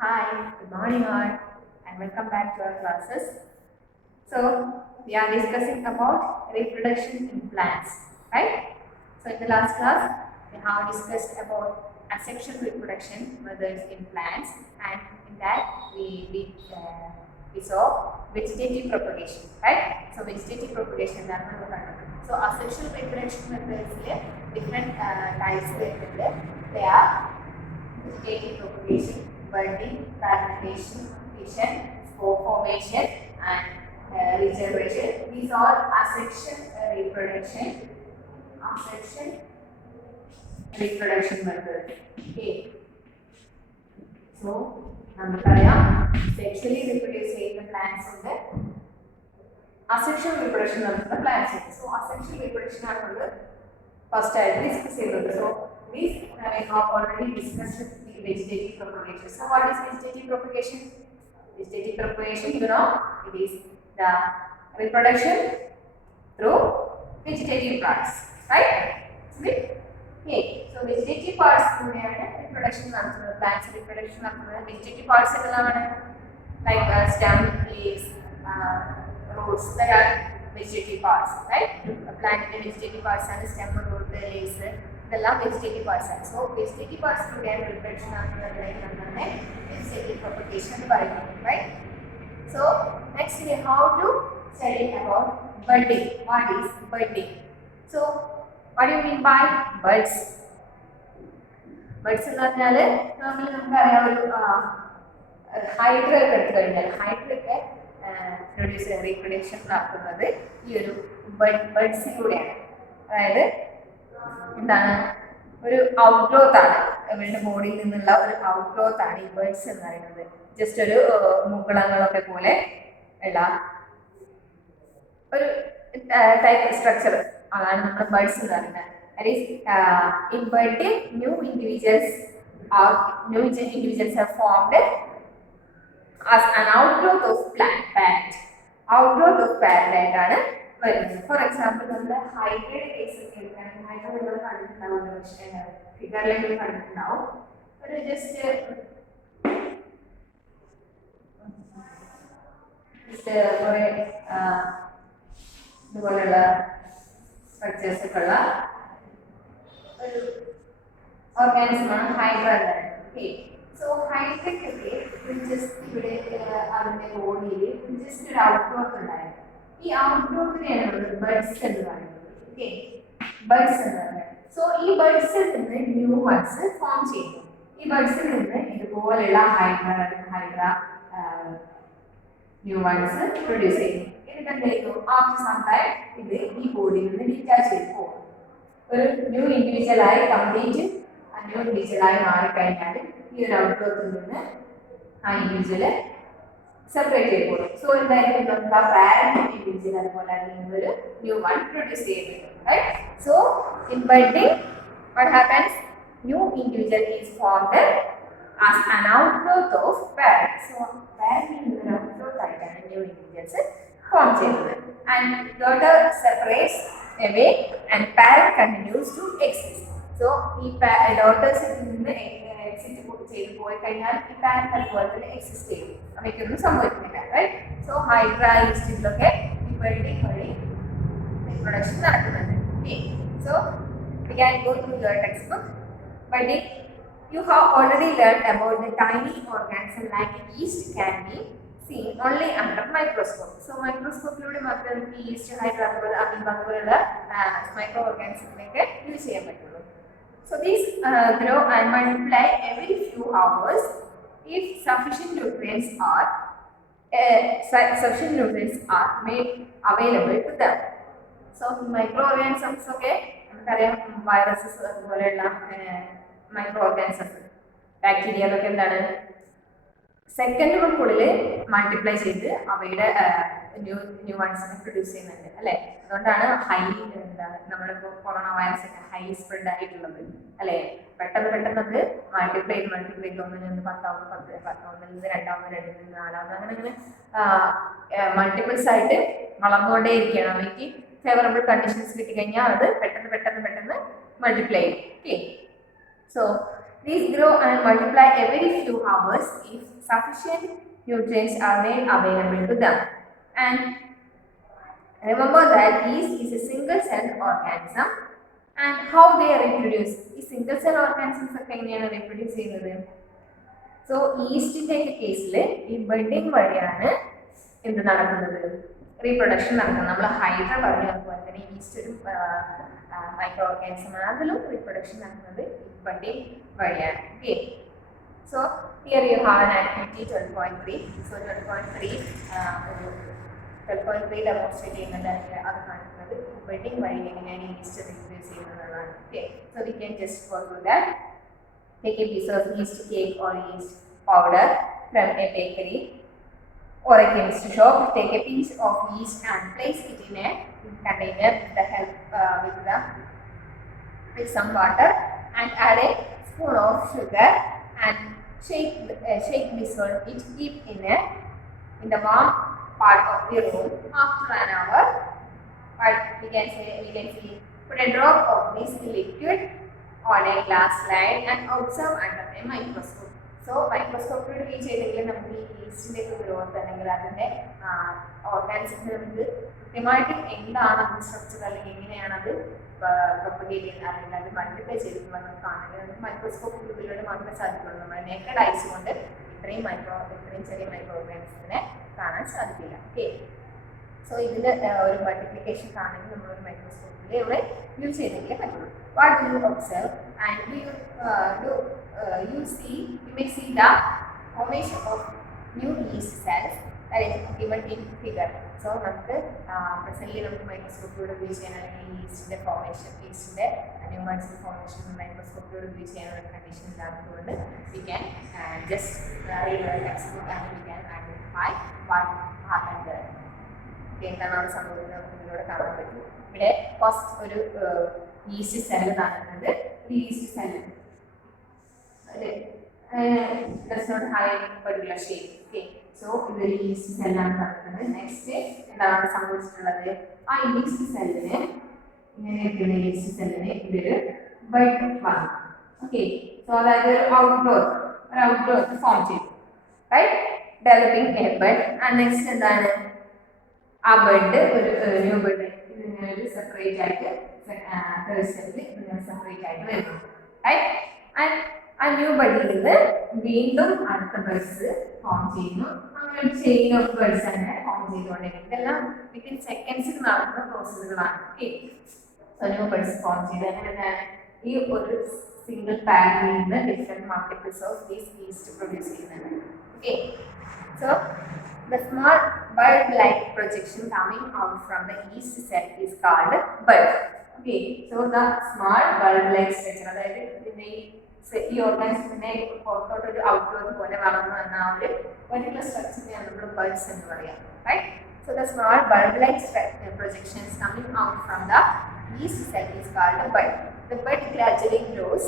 Hi, good morning all, and welcome back to our classes. So, we are discussing about reproduction in plants, right? So, in the last class, we have discussed about asexual reproduction, whether it's in plants, and in that we saw vegetative propagation, right? So, vegetative propagation is so asexual reproduction methods different types they are vegetative propagation, budding, fragmentation, fission, spore formation, and regeneration. These are asexual reproduction methods. Okay. So, sexually reproduce the plants in the asexual reproduction of the plants. So, asexual reproduction are the first I discuss it. So, this I have already discussed the vegetative propagation. So, what is vegetative propagation? Vegetative propagation, it is the reproduction through vegetative parts, right? Okay. So, vegetative parts reproduction plants reproduction vegetative parts like stem, leaves, roots. There are vegetative parts, right? A plant vegetative parts and stem, root, leaves. ഇതെല്ലാം vegetative parts ആണ്. So vegetative parts കൂടിയാണ് reproduction ആണെന്നുള്ളതിനെ vegetative propagation എന്ന് പറയുന്നത്, right? So next we have to study about budding. What is budding? So what do you mean by buds? Buds എന്ന് പറഞ്ഞാൽ നമുക്കറിയാം ഒരു hydra ഒക്കെ എടുത്തു കഴിഞ്ഞാൽ ഹൈഡ്രയൊക്കെ റീപ്രൊഡക്ഷൻ നടത്തുന്നത് ഈ ഒരു ബഡ്സിലൂടെയാണ്. അതായത് എന്താണ് ഒരു ഔട്ട്ഗ്രോത്ത് ആണ്, ഇവരുടെ ബോഡിയിൽ നിന്നുള്ള ഒരു ഔട്ട്ഗ്രോത്ത് ആണ് ഈ ബഡ്സ് എന്ന് പറയുന്നത്. ജസ്റ്റ് ഒരു മുകുളങ്ങളൊക്കെ പോലെ ഉള്ള ഒരു ടൈപ്പ് സ്ട്രക്ചർ അതാണ് നമ്മൾ ബഡ്സ് എന്ന് പറയുന്നത്. That is, in budding, new individuals are formed as an outgrowth of parent. Outgrowth of parent ആണ് വരുന്നത്. ഫോർ എക്സാമ്പിൾ നമ്മുടെ ഹൈബ്രിഡ് കേസ് എടുക്കുകയാണെങ്കിൽ ഹൈബ്രിഡ് നിങ്ങൾ കണ്ടിട്ടുണ്ടാവും, ഫിഗറിലേക്ക് കണ്ടിട്ടുണ്ടാവും. ഒരു ജസ്റ്റ് കുറെ ഇതുപോലെയുള്ള സ്ട്രക്ചേഴ്സ് ഒക്കെ ഉള്ള ഒരു ഓർഗാനിസമാണ് ഹൈബ്രിഡ്. ഓക്കെ. സോ ഹൈബ്രിഡ് ഒക്കെ ജസ്റ്റ് ഇവിടെ അതിന്റെ ബോഡിയിൽ ജസ്റ്റ് ഒരു ഔട്ട്ഗ്രോത്ത് ഉണ്ടായിരുന്നു. ഈ ഔട്ട്ഗ്രോത്തിനെയാണ് നമ്മൾ ബഡ്സ് എന്ന് പറയുന്നത്. ഓക്കെ, ബഡ്സ് എന്ന് പറയുന്നത്. സോ ഈ ബഡ്സിൽ നിന്ന് ന്യൂ ബഡ്സ് ഫോം ചെയ്യുന്നു. ഈ ബഡ്സിൽ നിന്ന് ഇതുപോലെയുള്ള ഹൈഡ്ര ന്യൂ ബഡ്സ് പ്രൊഡ്യൂസ് ചെയ്യുന്നു. എന്നിട്ട് എന്തായിരുന്നു ആഫ്റ്റർ സം ടൈം ഇത് ഈ ബോഡിയിൽ നിന്ന് ഡിറ്റാച്ച് ചെയ്ത് പോകും. ഒരു ന്യൂ ഇൻഡിവിജ്വലായി കംപ്ലീറ്റ് ന്യൂ ഇൻഡിവിജ്വലായി മാറിക്കഴിഞ്ഞാൽ ഈ ഒരു ഔട്ട്ഗ്രോത്തിൽ നിന്ന് ആ ഇൻഡിവിജ്വല് സെപ്പറേറ്റ് ചെയ്ത് പോകും. സോ എന്തായാലും നമുക്ക് ആ പാരന്റ് ഇൻഡിവിജ്വൽ അതുപോലെ അല്ലെങ്കിൽ ഒരു ന്യൂ വൺ പ്രൊഡ്യൂസ് ചെയ്യപ്പെടും, right? So in budding what happens, new individual is formed as an outgrowth of parent. So parent is an outgrowth ആയിട്ടാണ് new individuals form ചെയ്യുന്നത്. And daughter separates away and parent continues to exist. So ഈ daughters നിന്ന് exit ചെയ്ത് പോയി കഴിഞ്ഞാൽ ഈ parent അതുപോലെ തന്നെ എക്സിസ്റ്റ് ചെയ്യും, അവയ്ക്കൊന്നും സംഭവിക്കുന്നില്ല, റൈറ്റ്? സോ ഹൈഡ്ര ഈസ്റ്റിലൊക്കെ ഈ ബഡ്ഡിംഗ് വഴി റീപ്രൊഡക്ഷൻ നടക്കുന്നുണ്ട്. Okay, so we can go through your textbook. Budding, you have already learned about the tiny organism like yeast can be seen only under microscope. So microscope-ലൂടെ മാത്രമേ yeast, hydra അതുപോലെ amoeba പോലുള്ള micro ഓർഗാനിസത്തിനൊക്കെ use ചെയ്യാൻ പറ്റുള്ളൂ. So these grow and multiply every few hours if sufficient nutrients are made available to them. So microorganisms ഒക്കെ നമുക്കറിയാം, viruses അതുപോലെയുള്ള micro organisms bacteria അതൊക്കെ എന്താണ് സെക്കൻഡുകൾക്കുള്ളിൽ മൾട്ടിപ്ലൈ ചെയ്ത് അവയുടെ ന്യൂ വൺസിനെ പ്രൊഡ്യൂസ് ചെയ്യുന്നുണ്ട്, അല്ലേ? അതുകൊണ്ടാണ് എന്താണ് നമ്മളിപ്പോൾ കൊറോണ വൈറസ് ഒക്കെ ഹൈ സ്പ്രെഡ് ആയിട്ടുള്ളത്, അല്ലേ? പെട്ടെന്ന് അത് മൾട്ടിപ്ലൈ ചെയ്ത് ഒന്നിൽ നിന്ന് 10 ഒന്നിൽ നിന്ന് 2 2 നിന്ന് 4 അങ്ങനെ മൾട്ടിപ്പിൾസ് ആയിട്ട് വളർന്നുകൊണ്ടേ ഇരിക്കുകയാണ്. അവയ്ക്ക് ഫേവറബിൾ കണ്ടീഷൻസ് കിട്ടിക്കഴിഞ്ഞാൽ അത് പെട്ടെന്ന് മൾട്ടിപ്ലൈ ചെയ്യും. Okay, so These grow and multiply every few hours if sufficient nutrients are made available to them. And remember that yeast is a single-celled organism. And how they reproduce? ഈ single cell organisms ഒക്കെ എങ്ങനെയാണ് reproduce ചെയ്യുന്നത്? So ഈസ്റ്റിന്റെ കേസിൽ ഈ budding വഴിയാണ് എന്ത് നടക്കുന്നത്, reproduction നടക്കുന്നത്. നമ്മൾ ഹൈഡ്ര പറഞ്ഞു, അതുപോലെ തന്നെ ഈസ്റ്റ് ഒരു മൈക്രോ ഓർഗാനിസം ആണ്, അതിലും റീപ്രൊഡക്ഷൻ നടക്കുന്നത് ഈ ബഡിങ് വഴിയാണ്. Okay, so here you have an activity 12.3. So 12.3 demonstrate ചെയ്യുന്നത് അത് കാണിക്കുന്നത് ബഡിങ് വഴി എങ്ങനെയാണ് ഈസ്റ്റ് റീപ്രൊഡ്യൂസ് ചെയ്യുന്നതാണ്. Okay, so we can just go through that. Take a piece of yeast cake or yeast powder from a bakery or a chemist shop. Take a piece of yeast and place it in a container with some water and add a spoon of sugar and shake dissolve it. Keep in the warm part of the room. After an hour, but we can see put a drop of this liquid on a glass slide and observe under a microscope. So microscope we ചെയ്തെങ്കിൽ നമുക്ക് ഈ ഈസ്റ്റിന്റെ growth അല്ലെങ്കിൽ അതിന്റെ ഓർഗാനിസത്തിന് നമുക്ക് കൃത്യമായിട്ട് എന്താണ് അത് structure അല്ലെങ്കിൽ എങ്ങനെയാണ് അത് പ്രൊപ്പഗേറ്റ് ചെയ്യുന്നത് അല്ലെങ്കിൽ അത് മൾട്ടിപ്ലൈ ചെയ്തിട്ടുള്ള കാണുന്നത് നമുക്ക് മൈക്രോസ്കോപ്പിലൂടെ മാത്രമേ സാധിക്കുള്ളൂ. നമ്മുടെ നേക്കഡ് ഐസ് കൊണ്ട് ഇത്രയും ചെറിയ മൈക്രോ ഓർഗാനിസത്തിനെ കാണാൻ സാധിക്കില്ല. ഓക്കെ, സോ ഇതിന്റെ ഒരു മൾട്ടിപ്ലിക്കേഷൻ കാണണമെങ്കിൽ നമ്മളൊരു മൈക്രോസ്കോപ്പിൽ ഇവിടെ യൂസ് ചെയ്തെങ്കിലേ പറ്റുള്ളൂ. What do you observe? And you may see the formation of new yeast cells that is given in figure. So നമുക്ക് presently നമുക്ക് മൈക്രോസ്കോപ്പിലൂടെ യൂസ് ചെയ്യാനാണെങ്കിൽ ഈസ്റ്റിന്റെ ഫോർമേഷൻ, ഈസ്റ്റിന്റെ ന്യൂ മൾട്ടിപ്പിൾ ഫോർമേഷൻ മൈക്രോസ്കോപ്പിലൂടെ യൂസ് ചെയ്യാനുള്ള കണ്ടീഷൻ ഇല്ലാത്തതുകൊണ്ട് we can just read the textbook and we can identify what happened there. എന്താണ് അവിടെ സംഭവിക്കുന്നത് നമുക്ക് ഇതിലൂടെ കാണാൻ പറ്റും. ഇവിടെ ഫസ്റ്റ് ഒരു ഈസ്റ്റ് സെല്ല് കാണുന്നത്, yeast cell does not have any particular shape. Okay, so ഇതൊരു ഈസ്റ്റ് സെല്ലാണ് കാണുന്നത്. നെക്സ്റ്റ് എന്താണ് സംഭവിച്ചിട്ടുള്ളത്, ആ ഈസ്റ്റ് സെല്ലിന് ഇങ്ങനെ ഇരിക്കുന്ന ഈസ്റ്റ് സെല്ലിന് ഇതൊരു ബഡ് വന്നു. ഓക്കെ, സോ അതായത് ഒരു ഔട്ട്ഗ്രോത്ത് ഫോം ചെയ്തു, right, developing a bud. And next എന്താണ്, ആ ബഡ് ഒരു ന്യൂ ബഡ് ഇതിങ്ങനെ ഒരു സെപ്പറേറ്റ് ആയിട്ട് തേർഡ് സ്റ്റെപ്പിൽ ഇതിങ്ങനെ സെപ്പറേറ്റ് ആയിട്ട് വരുന്നു, റൈറ്റ്. ആൻഡ് ആ ന്യൂ ബഡിൽ നിന്ന് വീണ്ടും അടുത്ത ബഡ്സ് ഫോം ചെയ്യുന്നു. അങ്ങനെ ഒരു ചെയിൻ ഓഫ് ബഡ്സ് തന്നെ ഫോം ചെയ്തുകൊണ്ടിരിക്കും. ഇതെല്ലാം വിത്തിൻ സെക്കൻഡ്സിൽ നടക്കുന്ന പ്രോസസ്സുകളാണ്. Okay, so new buds form ചെയ്ത് അങ്ങനെ ഈ ഒരു സിംഗിൾ പാരിൽ നിന്ന് different multiples of these yeast produce ചെയ്യുന്നുണ്ട്. Okay, so the small bulb-like projection coming out from the yeast cell is called bud. Okay, so the small bulb-like structure, അതായത് ഇതിന്റെ ഈ ഓർഗാനിസത്തിന്റെ പുറത്തോട്ട് ഒരു ഔട്ട്ഗ്രോത്ത് പോലെ വളർന്നു വന്ന ആ ഒരു പെർട്ടിക്കുലർ സ്ട്രക്ചറിനെയാണ് നമ്മൾ ബഡ്സ് എന്ന് പറയാം, right. So the small bulb-like projections coming out from the yeast cell is called a bud. The bud gradually grows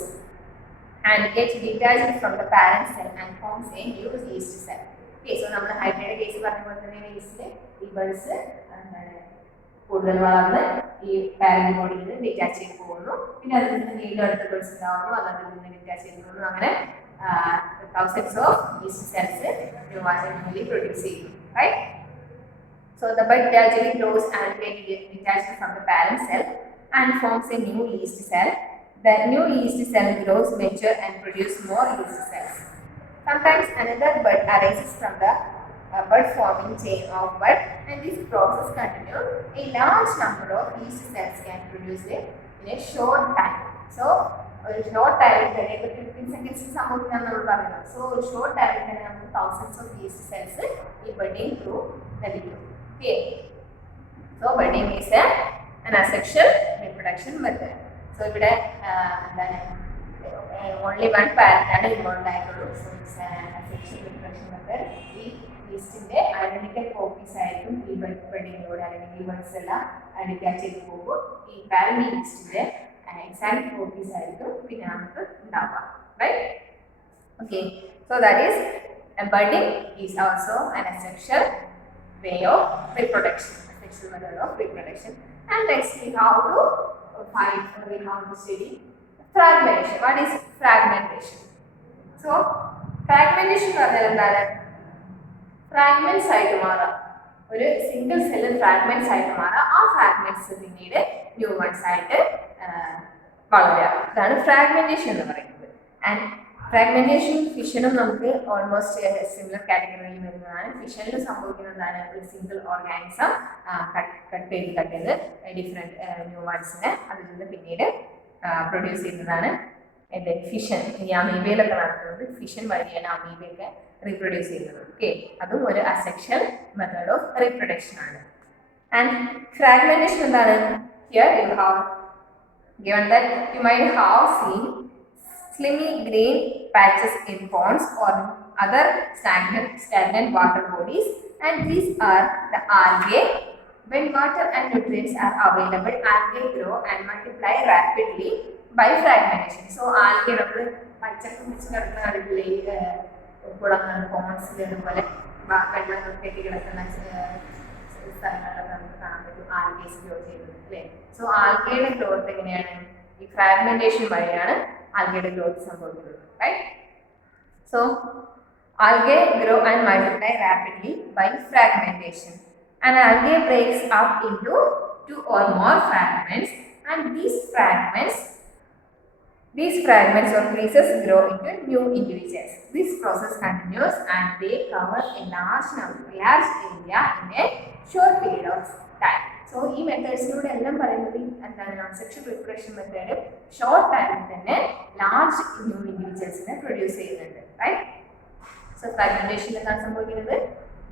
and gets detached from the parent cell and forms a new yeast cell. Okay, so നമ്മൾ hybrid case പറഞ്ഞ പോലെ തന്നെ ഈസ്റ്റിലെ ഈ buds കൂടുതൽ വളർന്ന് ഈ parent ബോഡിയിൽ നിന്ന് ഡിറ്റാച്ച് ചെയ്ത് പോകുന്നു. പിന്നെ അതിൽ നിന്ന് വീണ്ടും അടുത്ത ബഡ്സ് ഉണ്ടാവുന്നു, അത് അതിൽ നിന്ന് ഡിറ്റാച്ച് ചെയ്ത് പോകുന്നു. അങ്ങനെ thousands of yeast cells newly produce ചെയ്യുന്നു, right? So the bud gradually grows and gets detached from the parent cell and forms a new yeast cell. The new yeast cell grows, mature and produce more yeast cells. Sometimes another bud arises from the bud forming chain of bud, and this process continues. A large number of yeast cells can produce it in a short time. So a short time, 15 seconds സംഭവിക്കാൻ നമ്മൾ പറയുന്നത്. So a short time തന്നെ നമുക്ക് thousands of yeast cells ഈ budding through ലഭിക്കും. Okay, so budding is an asexual reproduction method. So ഇവിടെ എന്താണ് only one parent ആണ് involved ആയിട്ടുള്ളൂ. So it's an asexual reproduction method. ഈ ഈസ്റ്റിന്റെ ഐഡന്റിക്കൽ കോപ്പീസ് ആയിരിക്കും ഈ ബഡിങ്ങിലൂടെ അല്ലെങ്കിൽ ഈ ബഡ്സ് എല്ലാം ഡിറ്റാച്ച് ചെയ്ത് പോകുമ്പോൾ ഈ പാരന്റ് ഈസ്റ്റിന്റെ എക്സാക്ട് കോപ്പീസ് ആയിരിക്കും പിന്നെ നമുക്ക് ഉണ്ടാവുക, right. Okay, so that is budding is also an asexual way of reproduction, asexual method of reproduction. And next we have to study fragmentation. What is fragmentation? So fragmentation എന്ന് പറഞ്ഞാൽ എന്താണ്? Fragments ആയിട്ട് മാറാം. ഒരു സിംഗിൾ സെല്ല് ഫ്രാഗ്മെന്റ്സ് ആയിട്ട് മാറാം. ആ fragments പിന്നീട് ന്യൂ വൺസ് ആയിട്ട് വളരാം. ഇതാണ് ഫ്രാഗ്മെന്റേഷൻ എന്ന് പറയുന്നത്. ആൻഡ് ഫ്രാഗ്മെന്റേഷൻ ഫിഷനും നമുക്ക് ഓൾമോസ്റ്റ് സിമിലർ കാറ്റഗറിയിൽ വരുന്നതാണ്. ഫിഷനിൽ സംഭവിക്കുന്നതാണ് ഒരു സിംഗിൾ ഓർഗാനിസം കട്ട് ചെയ്ത് ഡിഫറെന്റ് ന്യൂ വൺസിനെ അതിൽ നിന്ന് പിന്നീട് പ്രൊഡ്യൂസ് ചെയ്യുന്നതാണ് എൻ്റെ ഫിഷൻ. ഈ അമീബയിലൊക്കെ നടക്കുന്നത് ഫിഷൻ വഴിയാണ് അമീബയൊക്കെ റീപ്രൊഡ്യൂസ് ചെയ്യുന്നത്. ഓക്കെ, അതും ഒരു അസെക്ഷൽ മെത്തേഡ് ഓഫ് റീപ്രൊഡക്ഷൻ ആണ്. ആൻഡ് ഫ്രാഗ്മെന്റേഷൻ എന്താണ്? Here you have given that you might have seen slimy green patches in ponds or other stagnant water bodies, and these are the algae. When water and nutrients are available, algae grow and multiply rapidly by fragmentation. So algae നമ്മൾ പച്ചക്കും വെച്ച് കിടക്കുന്ന കണ്ടിട്ടില്ലേ, കുളങ്ങൾ പോൺസിൽ അതുപോലെ വെള്ളം കെട്ടി കിടക്കുന്ന സ്ഥലങ്ങളിലൊക്കെ നമുക്ക് കാണാൻ പറ്റും ആൽഗേസ് ഗ്രോ ചെയ്യുന്നത് അല്ലേ. സോ ആൽഗയുടെ ഗ്രോത്ത് എങ്ങനെയാണ്? ഈ ഫ്രാഗ്മെന്റേഷൻ വഴിയാണ് ആൽഗയുടെ ഗ്രോത്ത് സംഭവിക്കുന്നത്. Right? So algae grow and multiply rapidly by fragmentation. An algae breaks up into 2 or more fragments, and these fragments or pieces grow into new individuals. This process continues and they cover a large area in a short period of time. So ഈ മെത്തേഡ്സിലൂടെ എല്ലാം പറയുന്നത് എന്താണ്? Sexual reproduction method short ടൈമിൽ തന്നെ large new ഇൻഡിവിജ്വൽസിനെ produce ചെയ്യുന്നുണ്ട്. Right? So fragmentation എന്താണ് സംഭവിക്കുന്നത്?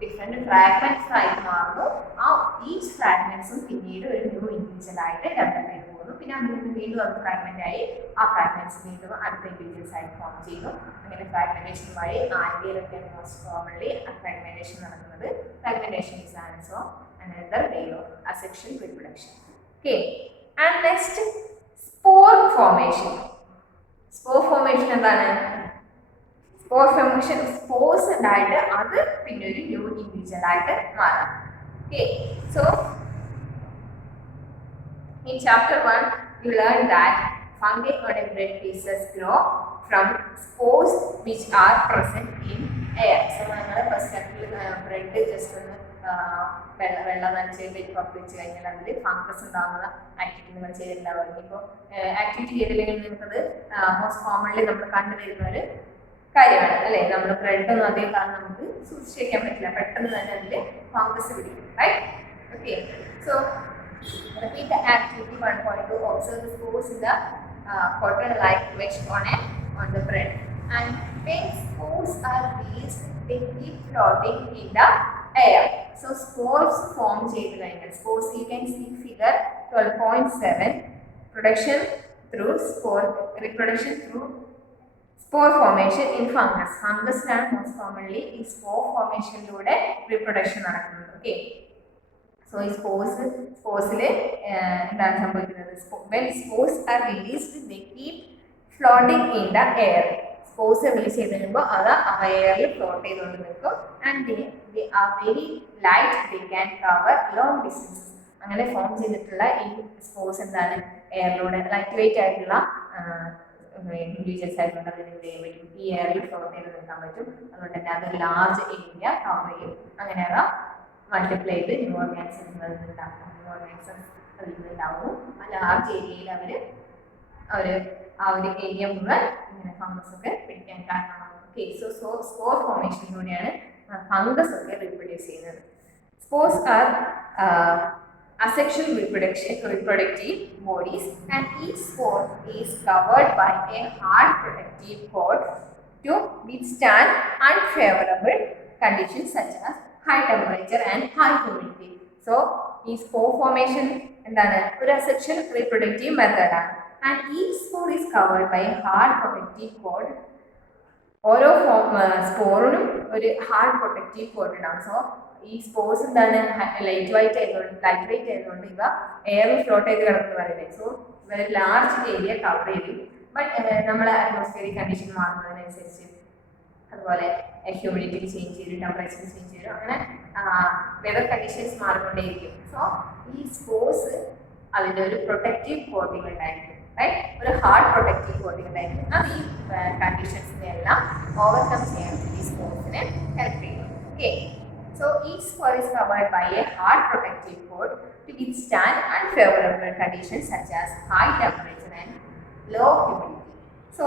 Different fragments ആയിട്ട് മാറുന്നു. ആ ഈച്ച് ഫ്രാഗ്മെന്റ്സും പിന്നീട് ഒരു ന്യൂ ഇൻഡിവിജ്വൽ ആയിട്ട് ഡെവലപ്പ് ചെയ്ത് പോകുന്നു. പിന്നെ അതിൽ നിന്ന് വീണ്ടും അത് ഫ്രാഗ്മെന്റ് ആയി ആ ഫ്രാഗ്മെന്റ്സ് വീണ്ടും അടുത്ത ഇൻഡിവിജ്വൽസ് ആയിട്ട് ഫോം ചെയ്യുന്നു. അങ്ങനെ ഫ്രാഗ്മെന്റേഷൻ വഴി ആൽഗയിലൊക്കെ മോസ്റ്റ് കോമൺലി ഫ്രാഗ്മെന്റേഷൻ നടക്കുന്നത്. Fragmentation is also another way of asexual reproduction. Okay, and next spore formation. Spore formation എന്താണ്? സ്പോർ ഫോർമേഷൻ സ്പോർസ് ഉണ്ടായിട്ട് അത് പിന്നെ ഒരു ന്യൂ ഇൻഡിവിജ്വൽ ആയിട്ട് മാറാം. Okay, so in chapter 1 you learned that fungi on a bread pieces grow from spores which are present in air. So നമ്മൾ first ചാപ്റ്ററിൽ bread just ഒന്ന് വെള്ളം നനച്ച് വെച്ച് വെച്ച് കഴിഞ്ഞാൽ അതിൽ ഫംഗസ് ഉണ്ടാകുന്ന ആക്ടിവിറ്റി നിങ്ങൾ ചെയ്തിട്ടുണ്ടാവും. ഇപ്പോൾ ആക്ടിവിറ്റി ചെയ്തില്ലെങ്കിൽ നിങ്ങൾക്കത് മോസ്റ്റ് കോമൺലി നമ്മൾ കണ്ടുവരുന്ന ഒരു കാര്യമാണ് അല്ലേ. നമ്മൾ ബ്രെഡൊന്നും അതേ കാരണം നമുക്ക് സൂക്ഷിച്ച് വയ്ക്കാൻ പറ്റില്ല, പെട്ടെന്ന് തന്നെ അതിൽ ഫംഗസ് പിടിക്കും. Right? Okay, so repeat the activity 1.2. Observe the spores in the cotton-like mesh on the bread. And when spores are released, they keep floating in the air. So spores form ചെയ്തു കഴിഞ്ഞാൽ spores you can see figure 12.7. Production through spore, reproduction through spore formation in fungus. ഫംഗസിനാണ് most commonly ഈ spore ഫോർമേഷനിലൂടെ reproduction നടക്കുന്നത്. Okay, so ഈ സ്പോർസിൽ എന്താണ് സംഭവിക്കുന്നത്? When spores are released they keep floating in the air. Spores release ചെയ്ത് കഴിയുമ്പോൾ അത് എയറിൽ ഫ്ലോട്ട് ചെയ്തുകൊണ്ട് നിൽക്കും. And they are very light, they can cover long distance. അങ്ങനെ ഫോം ചെയ്തിട്ടുള്ള ഈ സ്പോർസ് എന്താണ്? എയറിലൂടെ ലൈറ്റ് വെയിറ്റ് ആയിട്ടുള്ള ഇൻഡിവിജ്വൽസ് ആയതുകൊണ്ട് അതിന് എന്ത് ചെയ്യാൻ പറ്റും? ഈ എയറിൽ ഫ്ലോട്ട് ചെയ്ത് നിൽക്കാൻ പറ്റും. അതുകൊണ്ട് തന്നെ അത് ലാർജ് ഏരിയ കവർ ചെയ്യും. അങ്ങനെ അത് മൾട്ടിപ്ലൈ ചെയ്ത് ന്യൂ ഓർഗാനിസംസ് അതിൽ നിന്നുണ്ടാവുന്നു. ആ ലാർജ് ഏരിയയിൽ അവർ ആ ഒരു ഏരിയ മുഴുവൻ ഇങ്ങനെ ഫംഗസ് ഒക്കെ പിടിക്കാൻ കാരണമാണ്. ഓക്കെ, സോ സ്പോർ ഫോർമേഷനിലൂടെയാണ് ഫംഗസ് ഒക്കെ റീപ്രൊഡ്യൂസ് ചെയ്യുന്നത്. Spores are asexual reproductive bodies, and each spore is covered by a hard protective coat to withstand unfavorable conditions such as high temperature and high humidity. So, ഈ spore formation എന്താണ്? ഒരു asexual reproductive method ആണ്. And each spore is covered by a hard protective coat. ഓരോ സ്പോറിനും ഒരു hard protective coat ഉണ്ടാകും. So ഈ spores എന്താണ്? Light weight ആയതുകൊണ്ട് ഇവ എയറിൽ ഫ്ലോട്ട് ചെയ്ത് കിടക്കുന്നു പറയുന്നത്. സോ ഇവർ ലാർജ് ഏരിയ കവർ ചെയ്തു. ബട്ട് നമ്മളെ അറ്റ്മോസ്ഫിയറിക് കണ്ടീഷൻ മാറുന്നതിനനുസരിച്ച്, അതുപോലെ ഹ്യൂമിഡിറ്റി ചേഞ്ച് ചെയ്തു, ടെമ്പറേച്ചർ ചേഞ്ച് ചെയ്തു, അങ്ങനെ വെതർ കണ്ടീഷൻസ് മാറിക്കൊണ്ടേയിരിക്കും. സോ ഈ സ്പോർസ് അതിൻ്റെ ഒരു പ്രൊട്ടക്റ്റീവ് കോട്ടിംഗ് ഉണ്ടായിരിക്കും. റൈറ്റ്? ഒരു ഹാർഡ് പ്രൊട്ടക്റ്റീവ് കോട്ടിംഗ് ഉണ്ടായിരിക്കും. അത് ഈ കണ്ടീഷൻസിനെ എല്ലാം ഓവർകം ചെയ്യാൻ ഈ സ്പോർസിനെ ഹെൽപ്പ് ചെയ്യും. Okay, so each spore is covered by a hard protective coat to withstand unfavorable conditions such as high temperature and low humidity. So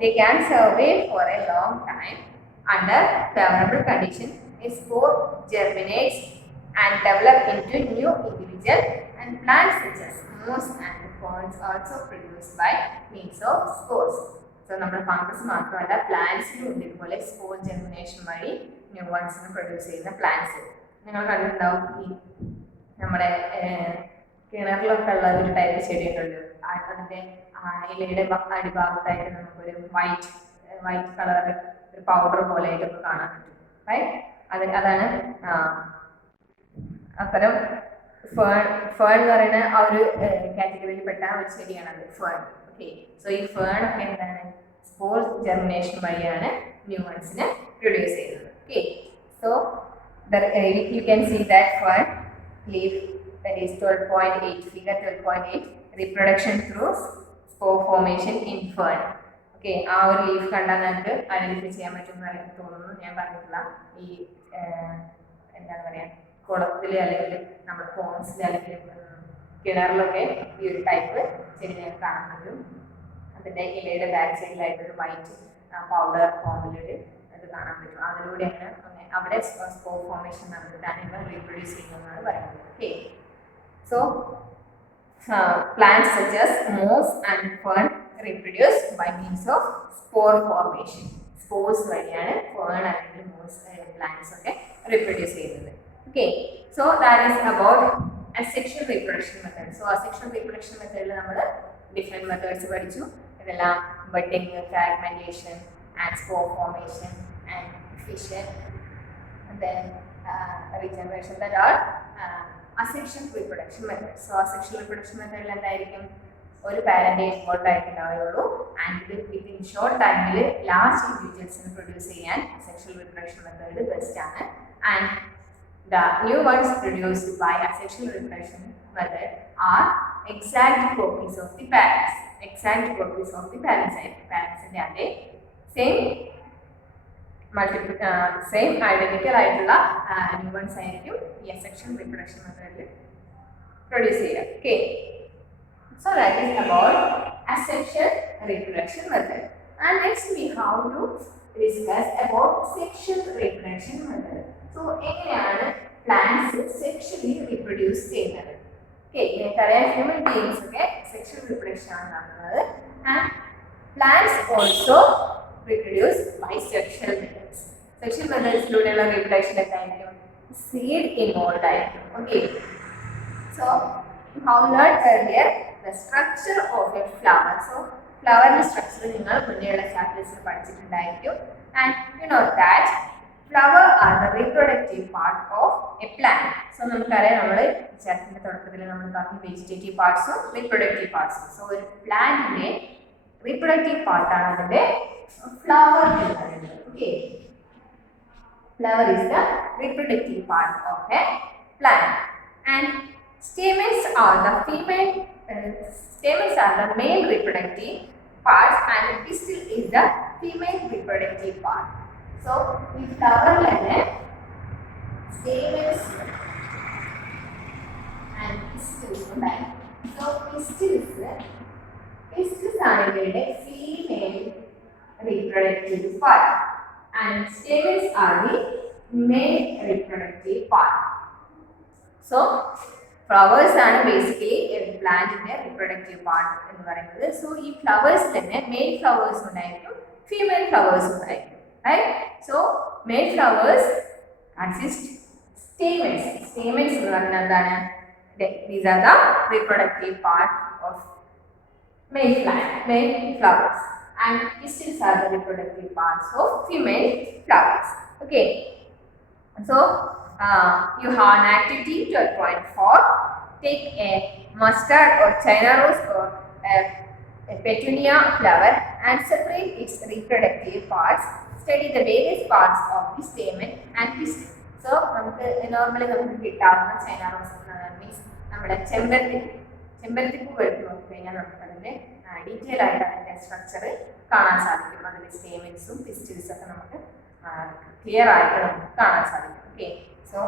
they can survive for a long time under favorable conditions. A spore germinates and develop into new individual, and plants such as moss and ferns also produced by means of spores. So നമ്മുടെ fungus മാത്രമല്ല പ്ലാന്റ്സിലും ഉണ്ട് ഇതുപോലെ spore germination വഴി new വൺസിന് produce ചെയ്യുന്ന plants. നിങ്ങൾ കണ്ടിട്ടുണ്ടാവും ഈ നമ്മുടെ കിണറിലൊക്കെ ഉള്ള ഒരു ടൈപ്പ് ചെടി ഉണ്ടല്ലോ, അതിന്റെ ഇലയുടെ അടിഭാഗത്തായിട്ട് നമുക്കൊരു വൈറ്റ് കളർ ഒരു പൗഡർ പോലെ ആയിട്ടൊക്കെ കാണാൻ പറ്റും. അതാണ് അത്തരം ഫേൺ എന്ന് പറയുന്ന ആ ഒരു കാറ്റഗറിയിൽ പെട്ട ഒരു ചെടിയാണത് ഫേൺ. ഓക്കെ, സോ ഈ ഫേൺ ഒക്കെ എന്താണ് സ്പോർ ജെർമിനേഷൻ വഴിയാണ് ന്യൂ വൺസിനെ പ്രൊഡ്യൂസ് ചെയ്യുന്നത്. Okay, so you can see that fern leaf, that is 12.8, figure 12.8, reproduction through spore formation in fern. Okay, ആ ഒരു ലീഫ് കണ്ടാൽ നമുക്ക് ഐഡന്റിഫൈ ചെയ്യാൻ പറ്റുമെന്ന് എനിക്ക് തോന്നുന്നു. ഞാൻ പറഞ്ഞിട്ടില്ല ഈ എന്താണ് പറയാ കുളത്തിൽ അല്ലെങ്കിൽ നമ്മുടെ ഫോൺസിൽ അല്ലെങ്കിൽ കിണറിലൊക്കെ ഈ ഒരു ടൈപ്പ് ചെടി ഞങ്ങൾക്ക് കാണാൻ പറ്റും. അതിൻ്റെ ഇലയുടെ ബാക്ക് സൈഡിലായിട്ടൊരു വൈറ്റ് പൗഡർ ഫോമിലൊരു ഇത് കാണാൻ പറ്റും. അതിലൂടെയാണ് അവിടെ സ്പോർ ഫോർമേഷൻ നടന്നിട്ടാണ് ഇവ റീപ്രൊഡ്യൂസ് ചെയ്യുന്നതെന്നാണ് പറയുന്നത്. Okay, so plants such as moss and fern reproduce by means of spore formation. Spores വഴിയാണ് fern അല്ലെങ്കിൽ moss plants ഒക്കെ reproduce ചെയ്യുന്നത്. Okay, so that is about asexual reproduction method. So asexual reproduction method നമ്മൾ different methods പഠിച്ചു. ഇതെല്ലാം budding, fragmentation and spore formation and fission and then regeneration, that are asexual reproduction method. So asexual reproduction method എന്തായിരിക്കും, ഒരു parent involve ആയിട്ടുണ്ടാവുള്ളൂ and ഇത് within short ടൈമിൽ large ഇൻഡിവിജ്വൽസിന് produce ചെയ്യാൻ asexual reproduction method best ആണ്. And the new ones produced by asexual reproduction method are exact copies of the parents. Exact copies of the parents ന്റെ അതേ same identical ആയിട്ടുള്ള new once ആയിരിക്കും ഈ asexual reproduction മെത്തേഡിൽ produce ചെയ്യുക. Okay, so that is about asexual reproduction method. And next we have to discuss about sexual reproduction method. So എങ്ങനെയാണ് plants sexually reproduce ചെയ്യുന്നത്? Okay, നിങ്ങൾക്കറിയാം ഹ്യൂമൻ ബീയിങ്സ് ഒക്കെ sexual reproduction ആണ് നടക്കുന്നത്. And plants also reproduce by sexual methods. Sexual methodsലൂടെയുള്ള reproduction എന്തായിരിക്കും? Seed involved ആയിരിക്കും. Okay, so you have learned earlier the structure of a flower. So flower structure നിങ്ങൾ മുന്നേയുള്ള ചാപ്റ്റേഴ്സിൽ പഠിച്ചിട്ടുണ്ടായിരിക്കും. And you know that flower are the reproductive part of a plant. So നമുക്കറിയാം നമ്മൾ ചാപ്റ്ററിന്റെ തുടക്കത്തിൽ നമ്മൾ പറഞ്ഞു vegetative പാർട്സും reproductive പാർട്സും. So ഒരു പ്ലാന്റിന്റെ reproductive പാർട്ടാണ് അതിന്റെ flower എന്ന് പറയുന്നത്. Okay, flower is the reproductive part of a plant, and stamens are the male reproductive parts, and pistil is the female reproductive part. So ഈ flower തന്നെ stamens and pistils ഉണ്ടായി. So pistils ആണ് ഇവരുടെ female reproductive part and stamens are the male reproductive part. So flowers ആണ് basically plant ന്റെ reproductive part എന്ന് പറയുന്നത്. So ഈ flowers തന്നെ male flowers ഉണ്ടായിരിക്കും, female flowers ഉണ്ടായിരിക്കും. Right? So male flowers consist stamens. Stamens എന്ന് പറഞ്ഞാൽ എന്താണ്? These are the reproductive part of male flowers. And pistils are the reproductive parts of female flowers. Okay, so you have an activity 12.4. Take a mustard or China rose or a petunia flower and separate its reproductive parts. Study the various parts of the stamen and pistil. So normally നമുക്ക് കിട്ടാവുന്ന China rose means നമ്മുടെ ചെമ്പരത്തിപ്പൂ എടുത്ത് നോക്കിക്കഴിഞ്ഞാൽ നമുക്ക് അതിൻ്റെ detail ആയിട്ട് അതിൻ്റെ structure കാണാൻ സാധിക്കും. അതിൻ്റെ സ്റ്റേമെൻസും പിസ്റ്റൽസും ഒക്കെ നമുക്ക് ക്ലിയർ ആയിട്ട് നമുക്ക് കാണാൻ സാധിക്കും. Okay, so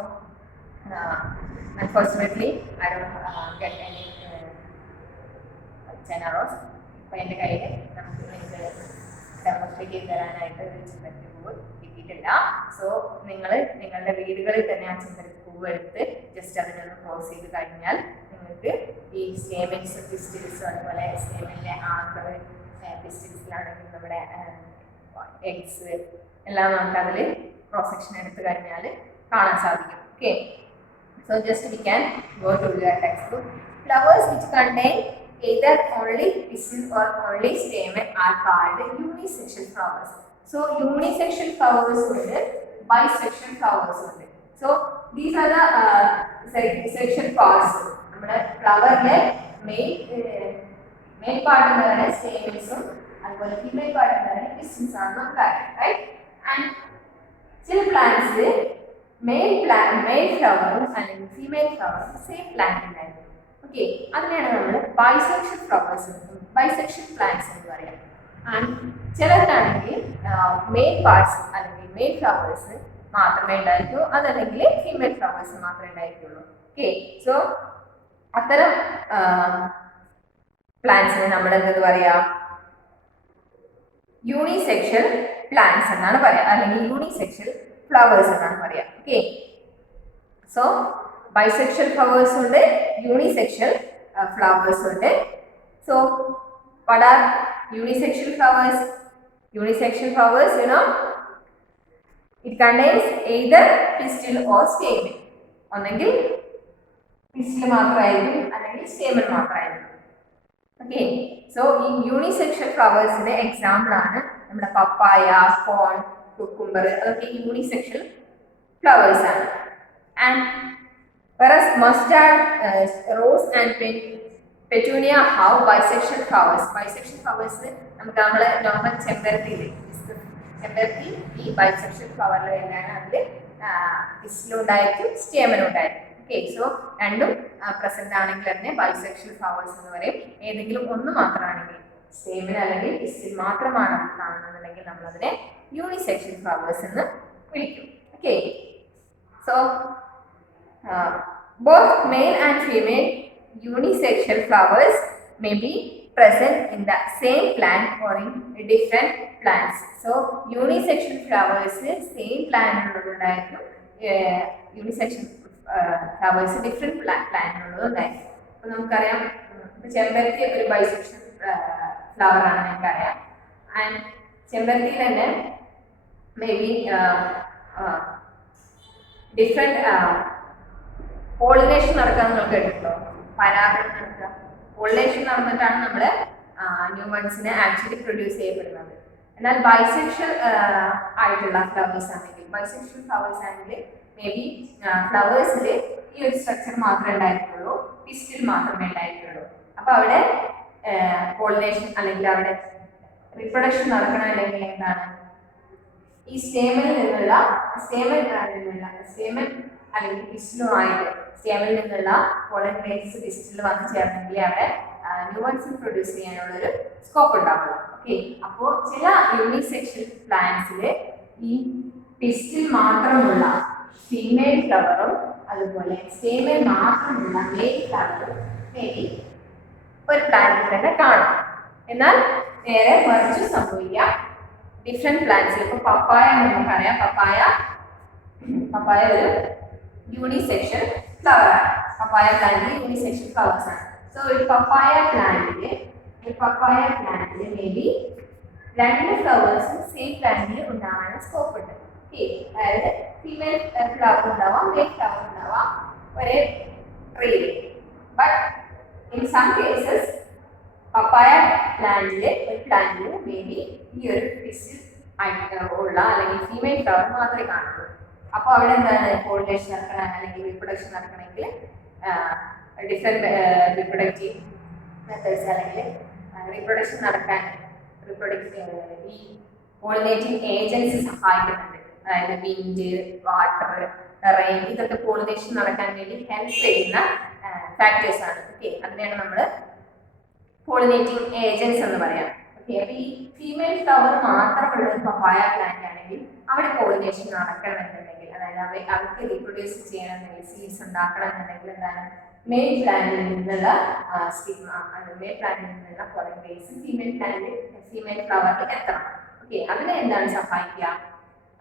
unfortunately I don't get any China rose. അപ്പോൾ എൻ്റെ കയ്യിൽ നമുക്ക് നിങ്ങൾക്ക് ഡെമോൺസ്ട്രേറ്റ് ചെയ്ത് തരാനായിട്ട് ഒരു ചെമ്പരത്തി പൂവ് കിട്ടിയിട്ടില്ല. സോ നിങ്ങൾ നിങ്ങളുടെ വീടുകളിൽ തന്നെ ആ ചെമ്പരത്തി പൂവ് എടുത്ത് ജസ്റ്റ് അതിനൊന്ന് ക്ലോസ് ചെയ്ത് കഴിഞ്ഞാൽ നിങ്ങൾക്ക് ഈ സ്റ്റേമെൻസും പിസ്റ്റൽസും അതുപോലെ സ്റ്റേമെനിലെ ആങ്കർ പിസ്റ്റൽസിലാണെങ്കിൽ നമ്മുടെ എഗ്സ് എല്ലാം നമുക്ക് അതിൽ ക്രോസ് സെക്ഷൻ എടുത്ത് കഴിഞ്ഞാൽ കാണാൻ സാധിക്കും. Okay, so just we can go to your text book. Flowers which contain either only pistil or only stamen are called unisexual flowers. So unisexual flowers ഉണ്ട്, bisexual flowers ഉണ്ട്. So these are the sexual parts. നമ്മുടെ ഫ്ലവറിലെ main part എന്ന് പറയുന്നത് സ്റ്റേമെൻസും അതുപോലെ female part എന്ന് പറയുന്നത് പിസ്റ്റൽസ് ആണ് നമുക്കറിയാം, റൈറ്റ്? ആൻഡ് ചില പ്ലാന്റ്സിൽ മെയിൽ ഫ്ലവറും അല്ലെങ്കിൽ ഫീമെയിൽ ഫ്ലവറും സെയിം പ്ലാന്റ് ഉണ്ടായിരുന്നു. ഓക്കെ, അതിനെയാണ് നമ്മൾ ബൈസെക്ഷൽ ഫ്ലവേഴ്സ്, ബൈസെക്ഷൽ പ്ലാന്റ്സ് എന്ന് പറയാം. ആൻഡ് ചിലതാണെങ്കിൽ മെയിൽ പാർട്സ് അല്ലെങ്കിൽ മെയിൽ ഫ്ലവേഴ്സ് മാത്രമേ ഉണ്ടായിരിക്കൂ, അതല്ലെങ്കിൽ ഫീമെയിൽ ഫ്ലവേഴ്സ് മാത്രമേ ഉണ്ടായിരിക്കുള്ളൂ. ഓക്കെ, സോ അത്തരം പ്ലാന്റ്സിനെ നമ്മൾ എന്തെന്ന് പറയാം? യൂണിസെക്ഷൽ പ്ലാന്റ്സ് എന്നാണ് പറയാം, അല്ലെങ്കിൽ യൂണിസെക്ഷൽ ഫ്ലവേഴ്സ് എന്നാണ് പറയാം. ഓക്കെ, സോ bisexual flowers ഉണ്ട്, unisexual flowers ഉണ്ട്. So what are unisexual flowers? Unisexual flowers, you know, it contains either pistil or stamen. ഒന്നെങ്കിൽ pistil മാത്രമായിരിക്കും അല്ലെങ്കിൽ stamen മാത്രമായിരിക്കും. ഓക്കെ, സോ ഈ യൂണിസെക്ഷൽ ഫ്ലവേഴ്സിന്റെ എക്സാമ്പിൾ ആണ് നമ്മുടെ പപ്പായ, കോൺ, കുക്കുംബർ, അതൊക്കെ യൂണിസെക്ഷൽ ഫ്ലവേഴ്സ് ആണ്. And whereas mustard, rose and petunia have bisexual flowers. Bisexual flowers നമുക്ക് നമ്മളെ നോർമൽ ചെമ്പരത്തി ഈ ബൈസെക്ഷൽ ഫ്ലവറിൽ വരുന്നതാണ്. അതിൽ പിസ്റ്റലുണ്ടായിരിക്കും, സ്റ്റേമനുണ്ടായിരിക്കും. ഓക്കെ, സോ രണ്ടും പ്രസന്റ് ആണെങ്കിൽ തന്നെ ബൈസെക്ഷൽ ഫ്ലവേഴ്സ് എന്ന് പറയും. ഏതെങ്കിലും ഒന്ന് മാത്രമാണെങ്കിൽ സ്റ്റേമൻ അല്ലെങ്കിൽ പിസ്റ്റൽ മാത്രമാണ് കാണുന്നുണ്ടെങ്കിൽ നമ്മളതിനെ യൂണിസെക്ഷൽ ഫ്ലവേഴ്സ് എന്ന് വിളിക്കും. Okay, so both male and female unisexual flowers may be present in the same plant or in different plants. So unisexual flowers same plant ഉള്ളതുണ്ടായിരിക്കും, unisexual flowers different plant ഉള്ളതുണ്ടായിരിക്കും. അപ്പോൾ നമുക്കറിയാം ചെമ്പരത്തി ഒരു bisexual flower ആണ് നമുക്കറിയാം. And ചെമ്പരത്തി തന്നെ may be different pollination നടക്കാൻ നിങ്ങൾ കേട്ടിട്ടുണ്ടോ? പരാഗണം നടക്കുക, പോളിനേഷൻ നടന്നിട്ടാണ് നമ്മൾ ന്യൂ ബഡ്സിനെ ആക്ച്വലി പ്രൊഡ്യൂസ് ചെയ്യപ്പെടുന്നത്. എന്നാൽ ബൈസെക്ഷൽ ആയിട്ടുള്ള ഫ്ലവേഴ്സ് ആണെങ്കിൽ, ബൈസെക്ഷൽ ഫ്ലവേഴ്സ് ആണെങ്കിൽ മേ ബി ഫ്ലവേഴ്സിൽ ഈ ഒരു സ്ട്രക്ചർ മാത്രമേ ഉണ്ടായിരിക്കുള്ളൂ, പിസ്റ്റൽ മാത്രമേ ഉണ്ടായിരിക്കുള്ളൂ. അപ്പോൾ അവിടെ പോളിനേഷൻ അല്ലെങ്കിൽ അവിടെ റീപ്രൊഡക്ഷൻ നടക്കണമെങ്കിൽ എന്താണ്, ഈ സ്റ്റേമനിൽ നിന്നുള്ള സ്റ്റേമൻ അല്ലെങ്കിൽ പിസ്റ്റലുമായിട്ട് സ്റ്റേമനിൽ നിന്നുള്ള പോളൻ ഗ്രേൻസ് പിസ്റ്റലിൽ വന്ന് ചേർന്നെങ്കിൽ അവിടെ ന്യൂബഡ്സ് പ്രൊഡ്യൂസ് ചെയ്യാനുള്ളൊരു സ്കോപ്പ് ഉണ്ടാവുള്ളൂ. ഓക്കെ, അപ്പോൾ ചില യൂണിസെക്ഷൽ പ്ലാന്റ്സിൽ ഈ പിസ്റ്റൽ മാത്രമുള്ള ഫീമെയിൽ ഫ്ലവറും അതുപോലെ സ്റ്റേമൻ മാത്രമുള്ള മെയിൽ ഫ്ലവറും മേ ബി ഒരു പ്ലാന്റിൽ തന്നെ കാണാം. എന്നാൽ നേരെ മറിച്ച് സംഭവിക്കാം ഡിഫറെൻറ്റ് പ്ലാന്റ്സിൽ. ഇപ്പോൾ പപ്പായ നമുക്കറിയാം, പപ്പായ ഒരു യൂണിസെക്ഷൽ ഫ്ലവർ ആണ്. പപ്പായ പ്ലാന്റിൽ യൂണിസെക്ഷൽ ഫ്ലവേഴ്സ് ആണ്. സോ ഒരു പപ്പായ പ്ലാന്റിൽ മേ ബി രണ്ട് ഫ്ലവേഴ്സും സെയിം പ്ലാന്റിൽ ഉണ്ടാവാനുള്ള സ്കോപ്പ് ഉണ്ട്. ഓക്കെ, അതായത് ഫീമെയിൽ ഫ്ലവർ ഉണ്ടാവാം, മെയിൽ ഫ്ലവർ ഉണ്ടാവാം ഒരേ ട്രീയിൽ. ബട്ട് ഇൻ സം കേസസ് പപ്പായ പ്ലാന്റിൽ മേ ബി ഈ ഒരു പിസ്റ്റൽ ഉള്ള അല്ലെങ്കിൽ ഫീമെയിൽ ഫ്ലവർ മാത്രമേ കാണുള്ളൂ. അപ്പോൾ അവിടെ എന്താണ് പോളിനേഷൻ നടക്കണം അല്ലെങ്കിൽ റീപ്രൊഡക്ഷൻ നടക്കണമെങ്കിൽ ഡിഫറെൻറ്റ് റീപ്രൊഡക്റ്റീവ് മെത്തേഡ്സ് അല്ലെങ്കിൽ റീപ്രൊഡക്ഷൻ നടക്കാൻ ഈ പോളിനേറ്റിംഗ് ഏജൻസി സഹായിക്കുന്നുണ്ട്. അതായത് വിൻഡ്, വാട്ടർ, റെയിൻ, ഇതൊക്കെ പോളിനേഷൻ നടക്കാൻ വേണ്ടി ഹെൽപ്പ് ചെയ്യുന്ന ഫാക്ടേഴ്സ് ആണ്. ഓക്കെ, അതിനെയാണ് നമ്മൾ പോളിനേറ്റിംഗ് ഏജൻസ് എന്ന് പറയാം. ഓക്കെ, അപ്പൊ ഈ ഫീമെയിൽ ഫ്ലവർ മാത്രമുള്ള ഒരു പപ്പായ പ്ലാന്റ് ആണെങ്കിൽ അവിടെ പോളിനേഷൻ നടക്കണമെന്നുണ്ടെങ്കിൽ, അതായത് അവർക്ക് റീപ്രൊഡ്യൂസ് ചെയ്യണമെന്നുണ്ടെങ്കിൽ, സീഡ്സ് ഉണ്ടാക്കണമെന്നുണ്ടെങ്കിൽ എന്താണ്, മെയിൽ പ്ലാന്റിൽ നിന്നുള്ള സ്റ്റിഗ്മ, മെയിൽ പ്ലാന്റിൽ നിന്നുള്ള പോളൻ ഗ്രേസ് ഫീമെയിൽ ഫ്ലവറിൽ എത്തണം. ഓക്കെ, അതിനെ എന്താണ് സഹായിക്കുക,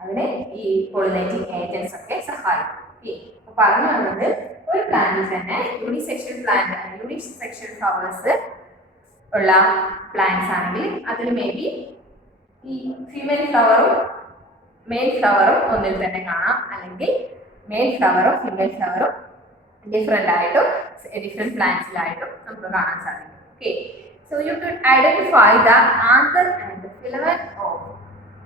അതിനെ ഈ പോളിനേറ്റിംഗ് ഏജൻസ് ഒക്കെ സഹായിക്കും. ഓക്കെ, അപ്പൊ പറഞ്ഞു വന്നത് ഒരു പ്ലാന്റിൽ തന്നെ യൂണിസെക്ഷൽ ഫ്ലവേഴ്സ് ഉള്ള പ്ലാന്റ്സ് ആണെങ്കിൽ അതിൽ മേ ബി ഈ ഫീമെയിൽ ഫ്ലവറും മെയിൽ ഫ്ലവറും ഒന്നിൽ തന്നെ കാണാം, അല്ലെങ്കിൽ മെയിൽ ഫ്ലവറും ഫീമെയിൽ ഫ്ലവറും ഡിഫറെൻ്റ് ആയിട്ടും ഡിഫറെൻറ്റ് പ്ലാന്റ്സിലായിട്ടും നമുക്ക് കാണാൻ സാധിക്കും. Okay, so you could identify the anther and the filament of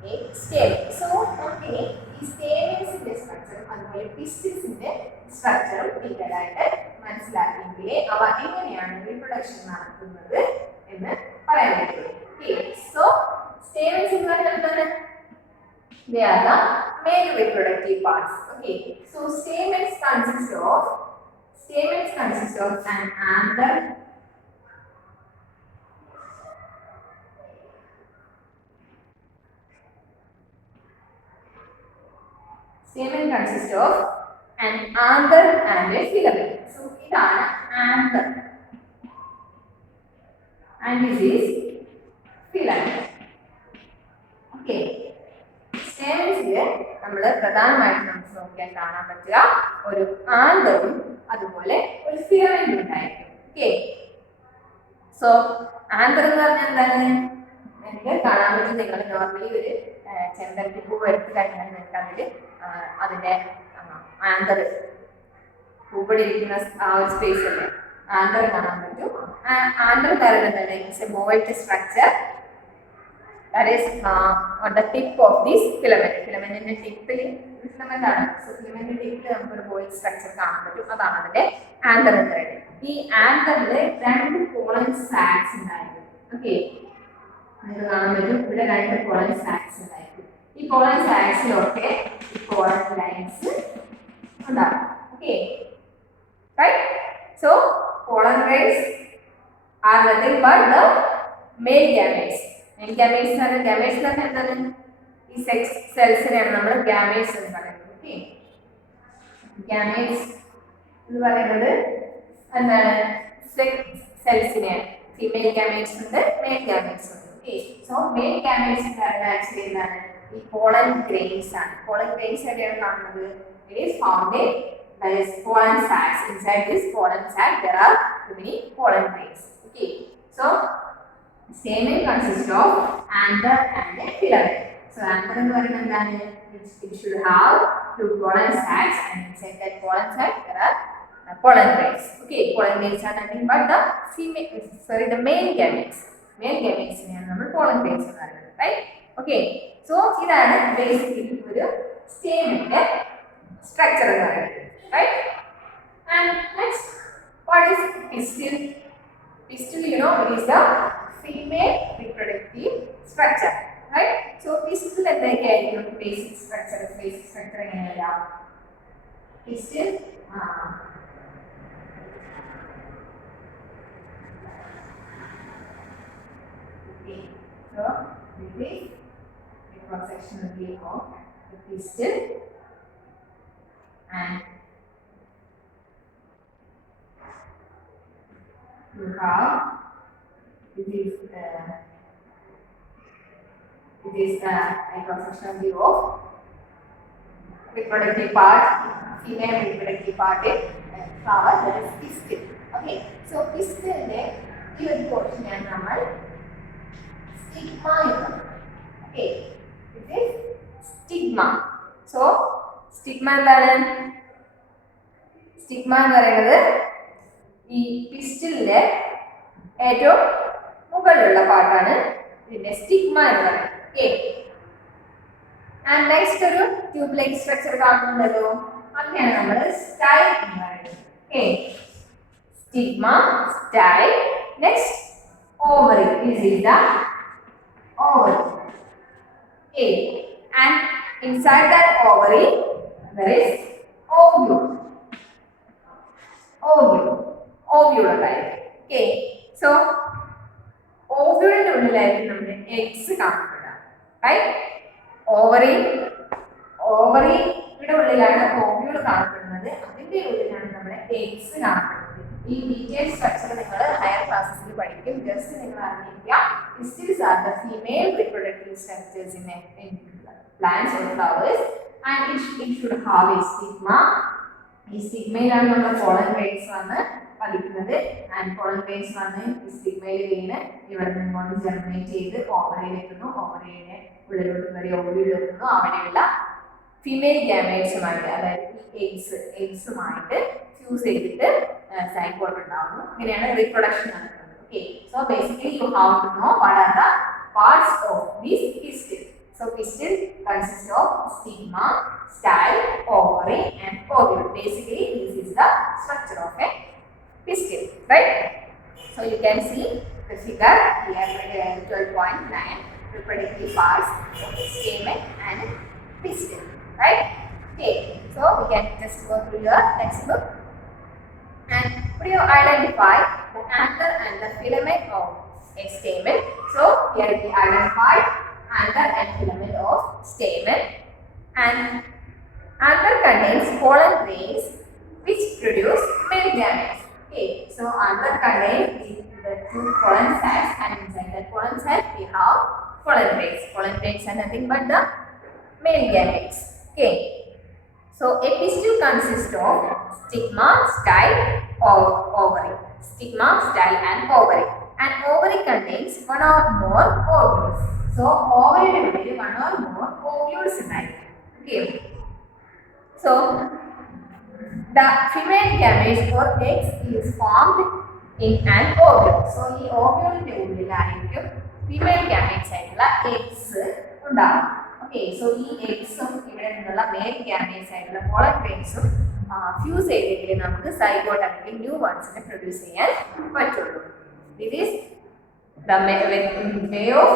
a stamen. So നമുക്ക് ഈ സ്റ്റേമിൻസിന്റെ സ്ട്രക്ചറും അതുപോലെ പിസ്റ്റിൽസിന്റെ സ്ട്രക്ചറും ഡീറ്റെയിൽ ആയിട്ട് മനസ്സിലാക്കിയെങ്കിലേ അവ എങ്ങനെയാണ് റീപ്രൊഡക്ഷൻ നടത്തുന്നത് എന്ന് പറയാൻ പറ്റുള്ളൂ. ഓക്കെ, സോ stamens എന്ന് പറഞ്ഞാൽ എന്താണ്? They are the male reproductive parts. Okay, so stamens consist of an anther, stamen consists of an anther and a filament. So ഇതാണ് anther and this is filament. Okay, സ്റ്റേമിൻസിൽ നമ്മൾ പ്രധാനമായിട്ടും നമുക്ക് നോക്കിയാൽ കാണാൻ പറ്റുക ഒരു ആന്തറും അതുപോലെ ഒരു ഫിലമെന്റും ഉണ്ടായിരിക്കും. ഓക്കെ, സോ ആന്തർ എന്ന് പറഞ്ഞാൽ എന്താണ്? നിങ്ങൾക്ക് കാണാൻ പറ്റും, നിങ്ങൾ നോർമലി ഒരു ചെമ്പരത്തി പൂവ് എടുത്തു കഴിഞ്ഞാൽ നിങ്ങൾക്ക് അതിന്റെ ആന്തർ പൂവിടിരിക്കുന്ന ആ ഒരു സ്പേസ് അല്ലേ ആന്തർ കാണാൻ പറ്റും. ആന്തർ എന്ന് പറയുന്നത് it's A bold structure that is on the tip of this filament. Filament in the tip filament ആണ്. So filament in the tip നമുക്ക് ഒരു boiled structure കാണാൻ പറ്റും. അതാണ് അതിന്റെ anther എന്ന് പറയുന്നത്. ഈ antherൽ രണ്ട് pollen sacs ഉണ്ടായിരിക്കും. ഓക്കെ, നിങ്ങൾക്ക് കാണാൻ പറ്റും ഇവിടെ രണ്ട് pollen sacs ഉണ്ടായിരിക്കും. ഈ pollen sacsലൊക്കെ pollen lines ഉണ്ടാവും. Okay, right? So pollen grains are nothing but the male gametes. Gametes എന്ന് പറഞ്ഞാൽ എന്താണ്? ഈ സെക്സ് സെൽസിനെയാണ് നമ്മൾ ഗാമേറ്റ്സ് എന്ന് പറയുന്നത്. ഓക്കെ, ഗാമേറ്റ്സ് എന്ന് പറയുന്നത് എന്താണ്? സെക്സ് സെൽസിനെയാണ്. ഫീമെയിൽ ഗാമേറ്റ്സ് ഉണ്ട്, മെയിൽ ഗാമേറ്റ്സ് ഉണ്ട്. ഓക്കെ, സോ മെയിൽ ഗാമേറ്റ്സ് എന്ന് പറയുന്നത് ആക്ച്വലി എന്താണ്? ഈ പോളൻ ഗ്രെയിൻസ് ആണ്. പോളൻ ഗ്രെയിൻസ് എവിടെയാണ് കാണുന്നത്? It is found in pollen sacs. Inside this pollen sac there are many pollen grains. Okay, so stamen consists of anther and a filament. So anther എന്ന് പറയുന്നത് എന്താണ്? It should have two pollen sacs and inside that pollen sac there are pollen grains. Okay, pollen grains are nothing but the male gametes. Male gametes നെയാണ് നമ്മൾ pollen grains എന്ന് പറയുന്നത്. Right? Okay, so ഇതാണ് basically ഒരു സ്റ്റേമിന്റെ structure എന്ന് പറയുന്നത്. Right? And next, what is pistil? Pistil, you know, it is the female reproductive structure, right? So pistil എന്തൊക്കെയായിരിക്കും? Basic structure എങ്ങനെയല്ല? Pistil okay, so this is the cross-sectional view of the pistil, and you have this is a cross-sectional view of reproductive part, female reproductive part in flower, that is pistil. Okay, so pistil ന്റെ ഈ ഒരു പോർഷനാണ് നമ്മൾ stigma എന്ന് പറയുന്നത്. Okay, this is stigma. So stigma എന്താണ്? Stigma എന്ന് പറയുന്നത് ഈ പിസ്റ്റിലിന്റെ ഏറ്റവും മുകളിലുള്ള പാർട്ടാണ് ഇതിന്റെ സ്റ്റിഗ്മ എന്ന് പറയുന്നത്. ഓക്കെ, ആൻഡ് നെക്സ്റ്റ് ഒരു ട്യൂബ് ലൈക്ക് സ്ട്രക്ചർ കാണുന്നുണ്ടല്ലോ, അതിനെയാണ് നമ്മൾ സ്റ്റൈ എന്ന് പറയുന്നത്. Okay, stigma, style, next ovary. This is the ovary. Okay, and inside that ovary there is ovule. Ovule type. Okay, so ഓവറിന്റെ ഉള്ളിലായിരിക്കും നമ്മുടെ എഗ്സ് കാണപ്പെടുക. റൈറ്റ്? ഓവറിയുടെ ഉള്ളിലാണ് ഓവ്യൂൾ കാണപ്പെടുന്നത്. അതിന്റെ ഉള്ളിലാണ് നമ്മുടെ എഗ്സ് കാണപ്പെടുന്നത്. ഈ ഡീറ്റെയിൽ സ്ട്രക്ചർ നിങ്ങൾ ഹയർ ക്ലാസ്സസിൽ പഠിക്കും. ജസ്റ്റ് നിങ്ങൾ അറിഞ്ഞിരിക്കുക, pistils are the female reproductive structures in plants or flowers, and it should have a stigma. ഈ സ്റ്റിഗ്മയിലാണ് നമ്മുടെ പോളൻ ഗ്രെയിൻസ് വന്ന് പതിക്കുന്നത്. ആൻഡ് പോളൻ ഗ്രെയിൻസ് വന്ന് ഈ സ്റ്റിഗ്മയിൽ വീണ് ഇവിടെ നിന്നുകൊണ്ട് ജെർമിനേറ്റ് ചെയ്ത് ഓവറിയിലെത്തുന്നു. ഓവറിയുടെ ഉള്ളിലോട്ട് കയറി ഓവറിയിലെത്തുന്നു. അവിടെയുള്ള ഫീമെയിൽ ഗാമേറ്റ്സുമായിട്ട്, അതായത് ഈ എഗ്സുമായിട്ട് ഫ്യൂസ് ചെയ്തിട്ട് സൈഗോട്ട് ഉണ്ടാവുന്നു. ഇങ്ങനെയാണ് റീപ്രൊഡക്ഷൻ നടക്കുന്നത്. Okay, so basically you have to know what are the parts of this pistil. So pistil consists of stigma, style, ovary and ovule. Basically this is the structure of a pistil, right? So you can see the figure here, 12.9 reproductive parts of stamen and pistil, right? Okay, so we can just go through your textbook. And could you identify the anther and the filament of a stamen? So here we identify anther and filament of stamen. And anther contains pollen grains which produce male gametes. Okay, so anther contains the two pollen sacs, and inside that pollen sac we have pollen grains. Pollen grains are nothing but the male gametes. Okay, so a pistil consists of stigma, style, or ovary. Stigma, style, and ovary. And ovary contains one or more ovules. So ovary is one or more ovules. Okay. So the female gametes or eggs is formed in an ovule. So ഈ ഓവ്യൂളിന്റെ ഉള്ളിലായിരിക്കും female gametes ആയിട്ടുള്ള eggs ഉണ്ടാവും. Okay, so ഈ എഗ്സും ഇവിടെ നിന്നുള്ള mail gametes ആയിട്ടുള്ള pollen ഗ്രെയിൻസും fuse ചെയ്തെങ്കിൽ നമുക്ക് zygote അല്ലെങ്കിൽ ന്യൂ വൺസിനെ പ്രൊഡ്യൂസ് ചെയ്യാൻ പറ്റുള്ളൂ. This is the way of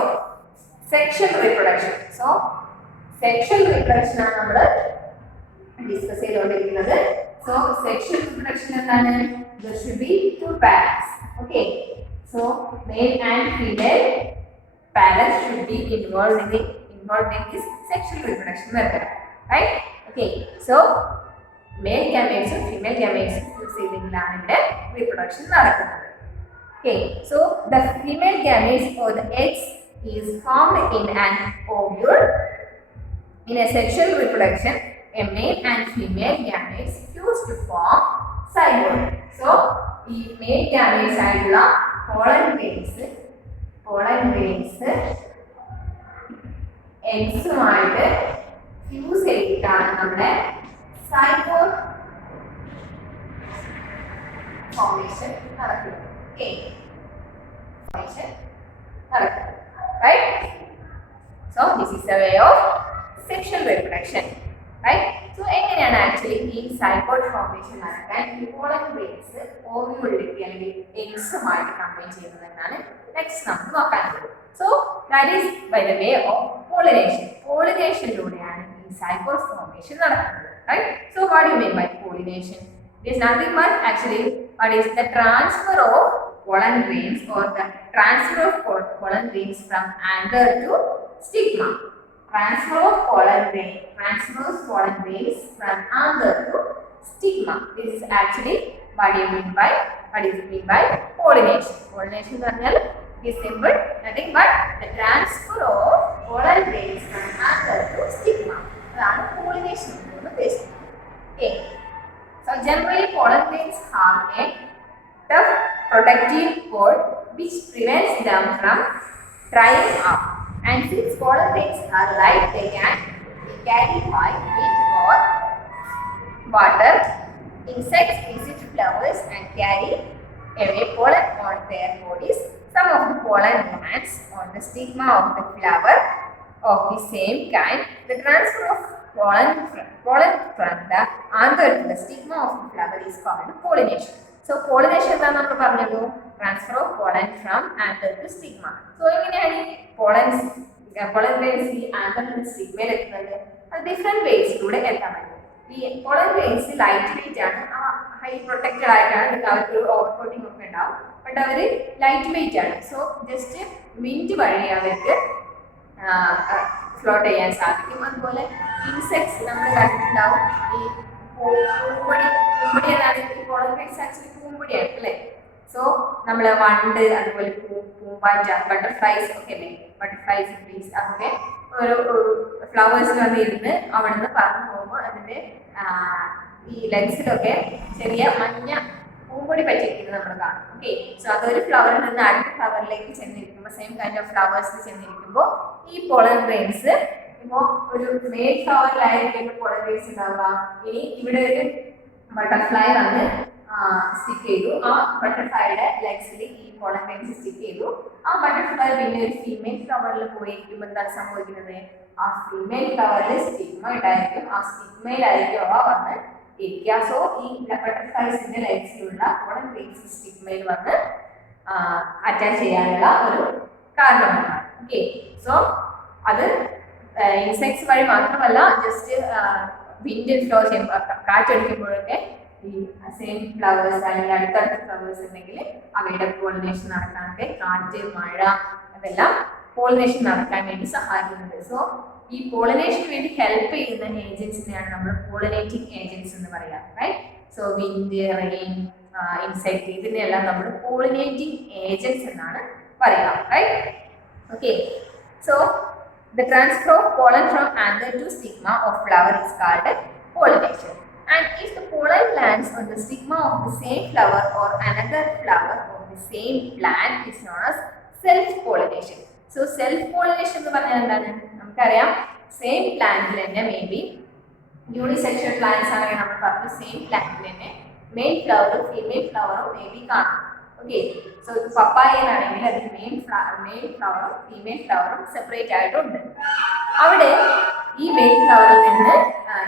sexual reproduction. So sexual reproduction ആണ് നമ്മൾ ഡിസ്കസ് ചെയ്തുകൊണ്ടിരിക്കുന്നത്. So sexual reproduction എന്താണ്? There should be two parents. Okay, so male and female parents should be involved in this sexual reproduction method, right? Okay, so male gametes and female gametes fuse ചെയ്തെങ്കിലാണ് ഇവിടെ reproduction നടക്കുന്നത്. Okay, so the female gametes or the eggs is formed in an ovule. In a sexual reproduction, a male and female gametes fuse to form zygote. So, the male gametes ആയിട്ടുള്ള pollen grains eggsമായിട്ട് fuse ചെയ്തിട്ടാണ് നമ്മുടെ zygote formation നടക്കുന്നത്. Okay, formation നടക്കുന്നത്. Right? So this is the way of sexual reproduction, right? So എങ്ങനെയാണ് actually ഈ zygote formation നടക്കാൻ ഈ pollen grains ഓവ്യൂളിലേക്ക് അല്ലെങ്കിൽ എഗ്സുമായിട്ട് കമ്പൈൻ ചെയ്യുന്നതെന്നാണ് നെക്സ്റ്റ് നമുക്ക് നോക്കാനുള്ളത്. So that is by the way of pollination. പോളിനേഷനിലൂടെയാണ് ഈ സൈഗോട്ട് ഫോർമേഷൻ നടക്കുന്നത്, right? So what you mean by pollination? It is nothing but actually what is the transfer of pollen grains or the transfer of pollen grains from anther to stigma. Transfer of pollen grains from anther to stigma. This is actually what is meant by pollination. Pollination എന്ന് പറഞ്ഞാൽ is simple, nothing but the transfer of pollen grains from anther to stigma. അതാണ് pollination എന്ന് ഉദ്ദേശിക്കുന്നത്. Okay. So generally pollen grains have a tough protective coat which prevents them from drying up. And since pollen grains are light, they can be carried by wind or water. Insects visit flowers and carry away pollen on their bodies. Some of the pollen lands on the stigma of the flower of the same kind. The transfer of pollen from the anther to the stigma of the flower is called pollination. So pollination എന്താണ് നമ്മൾ പറഞ്ഞല്ലോ? Transfer of pollen from anther to stigma. So എങ്ങനെയാണ് ഈ pollen grains ഈ anther to stigma എത്തുന്നത്? അത് different വേസിലൂടെ എത്താൻ പറ്റും. ഈ pollen grains ലൈറ്റ് വെയിറ്റ് ആണ്, ഹൈ പ്രൊട്ടക്റ്റഡ് ആയിട്ടാണ്, അവർക്ക് ഓവർ കോട്ടിംഗ് ഒക്കെ ഉണ്ടാവും. ബട്ട് അവർ ലൈറ്റ് വെയിറ്റ് ആണ്. സോ ജസ്റ്റ് വിൻഡ് വഴി അവർക്ക് ഫ്ലോട്ട് ചെയ്യാൻ സാധിക്കും. അതുപോലെ ഇൻസെക്ട്സ് നമ്മൾ കണ്ടിട്ടുണ്ടാവും, ഈ പൂമ്പൊടി എന്നാണ് ഈ പോളൻ ഗ്രേൻസ് ആക്ച്വലി പൂമ്പൊടിയാണ് അല്ലേ. സോ നമ്മൾ വണ്ട്, അതുപോലെ പൂമ്പാറ്റ, ബട്ടർഫ്ലൈസ് ഒക്കെ അല്ലേ, ബട്ടർഫ്ലൈസ് ബീസ് അതൊക്കെ ഓരോ ഫ്ലവേഴ്സിൽ വന്ന് ഇരുന്ന് അവിടെ നിന്ന് പറന്നു പോകുമ്പോൾ അതിൻ്റെ ഈ ലെഗ്സിലൊക്കെ ചെറിയ മഞ്ഞ പൂമ്പൊടി പറ്റിയിരിക്കുന്നത് നമ്മൾ കാണും. ഓക്കെ, സോ അതൊരു ഫ്ലവറിൽ നിന്ന് അടുത്ത ഫ്ലവറിലേക്ക് ചെന്നിരിക്കുമ്പോൾ, സെയിം കൈൻഡ് ഓഫ് ഫ്ലവേഴ്സിൽ ചെന്നിരിക്കുമ്പോൾ ഈ പോളൻ ഗ്രെയിൻസ് ഇപ്പോൾ ഒരു മെയിൽ ഫ്ലവറിലായിരിക്കും പോളൻ ഗ്രെയിൻസ് ഉണ്ടാവുക. ഇനി ഇവിടെ ഒരു ബട്ടർഫ്ലൈ വന്ന് സ്റ്റിക്ക് ചെയ്തു, ആ ബട്ടർഫ്ലൈയുടെ ലെഗ്സിൽ ഈ പോളൻ ഗ്രെയിൻസ് സ്റ്റിക്ക് ചെയ്തു. ആ ബട്ടർഫ്ലൈ പിന്നെ ഒരു ഫീമെയിൽ ഫ്ലവറിൽ പോയിരിക്കുമ്പോൾ എന്താണ് സംഭവിക്കുന്നത്? ആ ഫീമെയിൽ ഫ്ലവറിൽ സ്റ്റിഗ്മ ഉണ്ടായിരിക്കും, ആ സ്റ്റിഗ്മയിലായിരിക്കും അവ വന്ന് ഇരിക്കുക. സോ ഈ ബട്ടർഫ്ലൈസിന്റെ ലെഗ്സിലുള്ള പോളൻ ഗ്രെയിൻസ് സ്റ്റിഗ്മയിൽ വന്ന് അറ്റാച്ച് ചെയ്യാനുള്ള ഒരു കാരണമാണ്. ഓക്കെ, സോ അത് ഇൻസെക്ട്സ് വഴി മാത്രമല്ല, ജസ്റ്റ് വിൻഡ് ഫ്ലോ ചെയ്യുമ്പോൾ, കാറ്റടിക്കുമ്പോഴൊക്കെ ഈ സെയിം ഫ്ലവേഴ്സ് അല്ലെങ്കിൽ അടുത്തടുത്ത ഫ്ലവേഴ്സ് ഉണ്ടെങ്കിൽ അവയുടെ പോളിനേഷൻ നടക്കാനൊക്കെ കാറ്റ്, മഴ അതെല്ലാം പോളിനേഷൻ നടക്കാൻ വേണ്ടി സഹായിക്കുന്നുണ്ട്. സോ ഈ പോളിനേഷന് വേണ്ടി ഹെൽപ്പ് ചെയ്യുന്ന ഏജൻസിനെയാണ് നമ്മൾ പോളിനേറ്റിംഗ് ഏജൻസ് എന്ന് പറയാം. Right, so wind, rain, insect ഇതിനെല്ലാം നമ്മൾ പോളിനേറ്റിംഗ് ഏജൻസ് എന്നാണ് പറയാം. Right, okay. So the transfer of pollen from anther to stigma of flower is called pollination. And if the pollen lands on the stigma of the same flower or another flower of the same plant, is known as self-pollination. So self-pollination എന്ന് പറഞ്ഞാൽ എന്താണ്? നമുക്കറിയാം, same പ്ലാന്റിൽ തന്നെ may be unisexual plants ആണെങ്കിൽ നമ്മൾ പറഞ്ഞു same പ്ലാന്റിൽ തന്നെ മെയിൽ ഫ്ലവറും ഫീമെയിൽ ഫ്ലവറും മേ ബി കാണും. ഓക്കെ, സോ പപ്പായയിലാണെങ്കിൽ അതിൽ മെയിൽ ഫ്ലവറും ഫീമെയിൽ ഫ്ലവറും സെപ്പറേറ്റ് ആയിട്ടുണ്ട്. അവിടെ ഈ മെയിൽ ഫ്ലവറിൽ നിന്ന്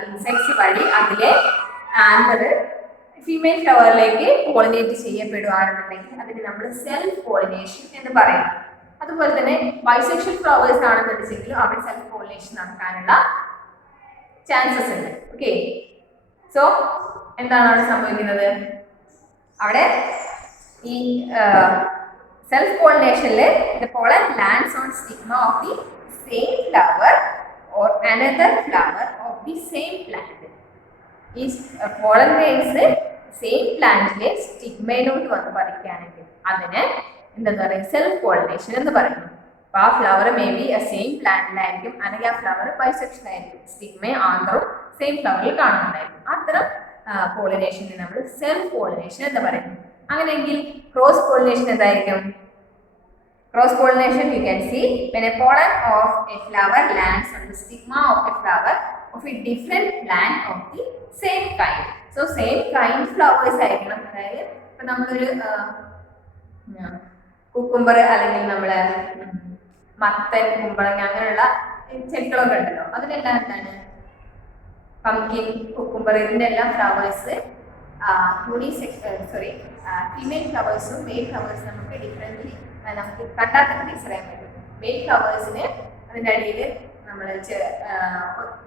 ഇൻസെക്ട്സ് വഴി അതിലെ ആന്തർ ഫീമെയിൽ ഫ്ലവറിലേക്ക് പോളിനേറ്റ് ചെയ്യപ്പെടുകയാണെന്നുണ്ടെങ്കിൽ അതിന് നമ്മൾ സെൽഫ് പോളിനേഷൻ എന്ന് പറയുന്നു. അതുപോലെ തന്നെ ബൈസെക്ഷൽ ഫ്ലവേഴ്സ് ആണെന്നുണ്ടെങ്കിലും അവിടെ സെൽഫ് പോളിനേഷൻ നടക്കാനുള്ള ചാൻസസ് ഉണ്ട്. ഓക്കെ, സോ എന്താണ് അവിടെ സംഭവിക്കുന്നത്? അവിടെ ഈ self പോളിനേഷനിൽ the pollen lands on stigma of the same flower or another flower of the same plant. ഈ pollen grains സെയിം പ്ലാന്റിലെ സ്റ്റിഗ്മയിലോട്ട് വന്ന് പറിക്കുകയാണെങ്കിൽ അതിന് എന്താ പറയുക? സെൽഫ് പോളിനേഷൻ എന്ന് പറയുന്നു. അപ്പോൾ ആ ഫ്ലവർ മേ ബി സെയിം പ്ലാന്റിലായിരിക്കും, അല്ലെങ്കിൽ ആ ഫ്ലവർ ബൈസെക്ഷൻ ആയിരിക്കും, സ്റ്റിഗ്മയും ആന്തറും സെയിം ഫ്ലവറിൽ കാണുന്നുണ്ടായിരിക്കും. അത്തരം പോളിനേഷനെ നമ്മൾ സെൽഫ് പോളിനേഷൻ എന്ന് പറയുന്നു. അങ്ങനെയെങ്കിൽ ക്രോസ് പോളിനേഷൻ എന്തായിരിക്കും? Cross pollination you can see when a pollen of a flower lands on the stigma of a flower of a different plant of the same kind. So same kind flowers ആയിരിക്കണം. അതായത് ഇപ്പൊ നമ്മളൊരു cucumber അല്ലെങ്കിൽ നമ്മള് മത്തൻ, കുമ്പളങ്ങ അങ്ങനെയുള്ള ചെടികളൊക്കെ ഉണ്ടല്ലോ, അതിനെല്ലാം എന്താണ് പംകിൻ, കുക്കുംബർ ഇതിന്റെ എല്ലാം ഫ്ലവേഴ്സ് ഫീമെയിൽ ഫ്ലവേഴ്സും മെയിൽ ഫ്ലവേഴ്സും നമുക്ക് ഡിഫറെൻ്റ്ലി നമുക്ക് കണ്ടാൽ തന്നെ തിരിച്ചറിയാൻ പറ്റും. മെയിൽ ഫ്ലവേഴ്സിന് അതിൻ്റെ അടിയിൽ നമ്മൾ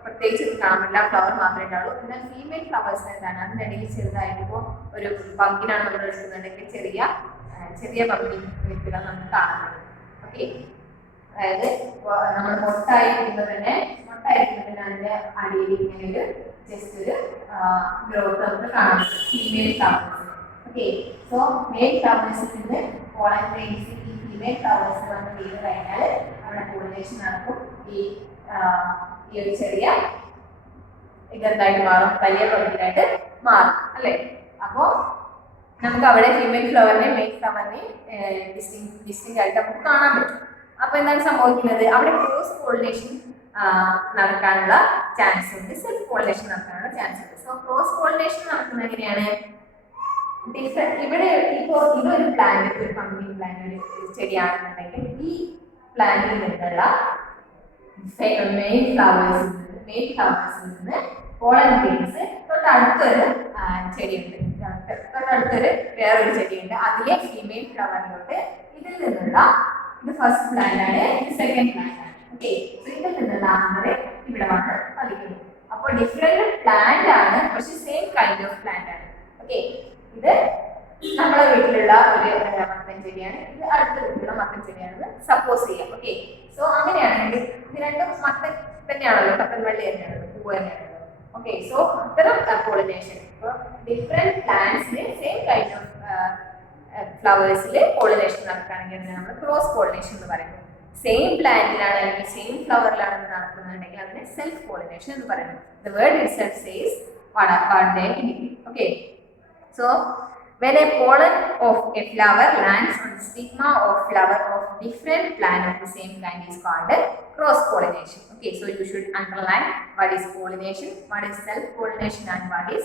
പ്രത്യേകിച്ച് കാണാൻ പറ്റില്ല, ഫ്ലവർ മാത്രമേ ഉണ്ടാവുള്ളൂ. എന്നാൽ ഫീമെയിൽ ഫ്ലവേഴ്സിന് എന്താണ് അതിൻ്റെ അടിയിൽ ചെറുതായിട്ട് ഇപ്പോൾ ഒരു പംകിനാണ് നമ്മൾ എടുക്കുന്നുണ്ടെങ്കിൽ ചെറിയ പംകിൻ വിത്തുകൾ നമുക്ക് കാണാൻ പറ്റും. ഓക്കെ, അതായത് നമ്മൾ മൊട്ടായിരിക്കുമ്പോൾ തന്നെ അതിൻ്റെ അടിയിൽ ഇങ്ങനെ ഒരു ജസ്റ്റ് ഒരു ഗ്രോത്ത് നമുക്ക് കാണാൻ പറ്റും female flowers. Okay, so male ഫ്ലവേഴ്സിൽ നിന്ന് പോളൻ ഗ്രെയിൻസ് ഈ ഫീമെയിൽ ഫ്ലവേഴ്സ് വന്ന് വീട് കഴിഞ്ഞാൽ അവിടെ പോളിനേഷൻ നടക്കും. ഈ ഒരു ചെറിയ ഇതെന്തായിട്ട് മാറും? വലിയ പകുതിയായിട്ട് മാറും അല്ലേ. അപ്പോൾ നമുക്ക് അവിടെ ഫീമെയിൽ ഫ്ലവറിനെയും മെയിൽ ഫ്ലവറിനെയും ഡിസ്റ്റിങ് ആയിട്ട് നമുക്ക് കാണാൻ പറ്റും. അപ്പോൾ എന്താണ് സംഭവിക്കുന്നത്? അവിടെ ക്രോസ് പോളിനേഷൻ നടക്കാനുള്ള ചാൻസ് ഉണ്ട്, സെൽഫ് പോളിനേഷൻ നടക്കാനുള്ള ചാൻസ് ഉണ്ട്. സോ ക്രോസ് പോളിനേഷൻ നടക്കുന്നത് എങ്ങനെയാണ്? ഇവിടെ ഇപ്പോൾ ഇതൊരു പ്ലാന്റ്, ഒരു പംകിൻ പ്ലാന്റ്, ഒരു ചെടിയാണെന്നുണ്ടെങ്കിൽ ഈ പ്ലാന്റിൽ നിന്നുള്ള മെയിൽ ഫ്ലവേഴ്സിൽ നിന്ന് പോളൻ ഗ്രെയിൻസ് തൊട്ടടുത്തൊരു ചെടിയുണ്ട്, തൊട്ടടുത്തൊരു വേറൊരു ചെടിയുണ്ട്, അതിലെ ഫീമെയിൽ ഫ്ലവറിലോട്ട് ഇതിൽ നിന്നുള്ള ഇത് ഫസ്റ്റ് പ്ലാന്റ് ആണ്, ഇത് സെക്കൻഡ് പ്ലാന്റ് ആണ്. ഓക്കെ, ഇതിൽ നിന്നുള്ള ആന്തർ ഇവിടെ വന്ന് പതിക്കുന്നു. അപ്പോൾ ഡിഫറെന്റ് പ്ലാന്റ് ആണ്, പക്ഷെ സെയിം കൈൻഡ് ഓഫ് പ്ലാന്റ് ആണ്. ഓക്കെ, ഇത് നമ്മളെ വീട്ടിലുള്ള ഒരു പൊന്മള്ളി തന്നെയാണ്, പൂവ് തന്നെയാണ്. ഓക്കെ, സോ അത്തരം പോളിനേഷൻ. ഇപ്പോൾ ഡിഫറെന്റ് പ്ലാന്റ്സിന് സെയിം കൈൻഡ് ഓഫ് ഫ്ലവേഴ്സിൽ പോളിനേഷൻ നടക്കുകയാണെങ്കിൽ നമ്മൾ ക്രോസ് പോളിനേഷൻ എന്ന് പറയുന്നത്. സെയിം പ്ലാന്റിലാണ് അല്ലെങ്കിൽ സെയിം ഫ്ലവറിലാണ് നടക്കുന്നുണ്ടെങ്കിൽ അതിനെ സെൽഫ് പോളിനേഷൻ എന്ന് പറയുന്നത്. The word itself says what they indicate. Okay, so when a pollen of a flower lands on the stigma of flower of different plant of the same kind is called cross pollination. Okay, so you should underline what is pollination, what is self pollination, and what is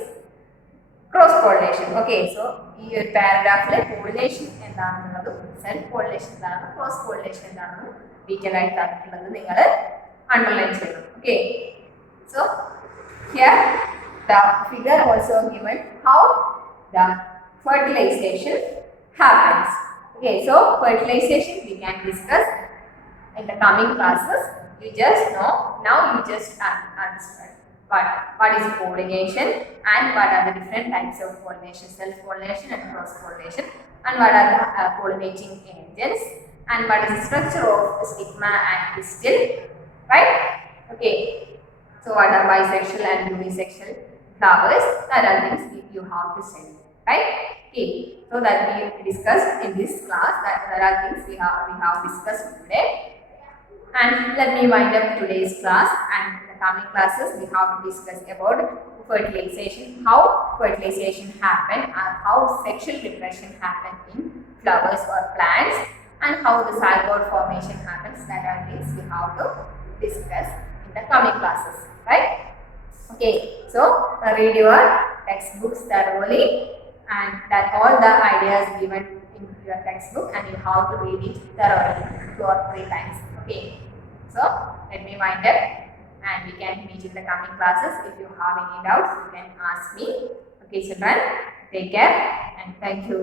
cross pollination. Okay, so ഈ ഒരു പാരഗ്രാഫിലെ pollination എന്താണെന്നുള്ളതും self pollination എന്താണെന്നും cross pollination എന്താണെന്നും detail ആയിട്ട് തന്നിട്ടുള്ളത് നിങ്ങൾ underline ചെയ്യണം. Okay, so here the figure also given how the fertilization happens. Okay, so fertilization we can discuss in the coming classes. You just know, now you just understand what is pollination and what are the different types of pollination, self pollination and cross pollination, and what are the pollinating agents, and what is the structure of the stigma and pistil, right? Okay, so what are bisexual and unisexual flowers, that are things you have to study, right? Okay, so that we discussed in this class, that there are things we have discussed today. And let me wind up today's class, and in the coming classes we have to discuss about fertilization, how fertilization happen, and how sexual reproduction happen in flowers or plants, and how the zygote formation happens. That are things we have to discuss in the coming classes, right? Okay, so read your textbooks thoroughly, and that all the ideas given in your textbook, and you have to read it thoroughly 2 or 3 times. Okay, so let me wind up, and we can meet in the coming classes. If you have any doubts, you can ask me. Okay, children, take care and thank you.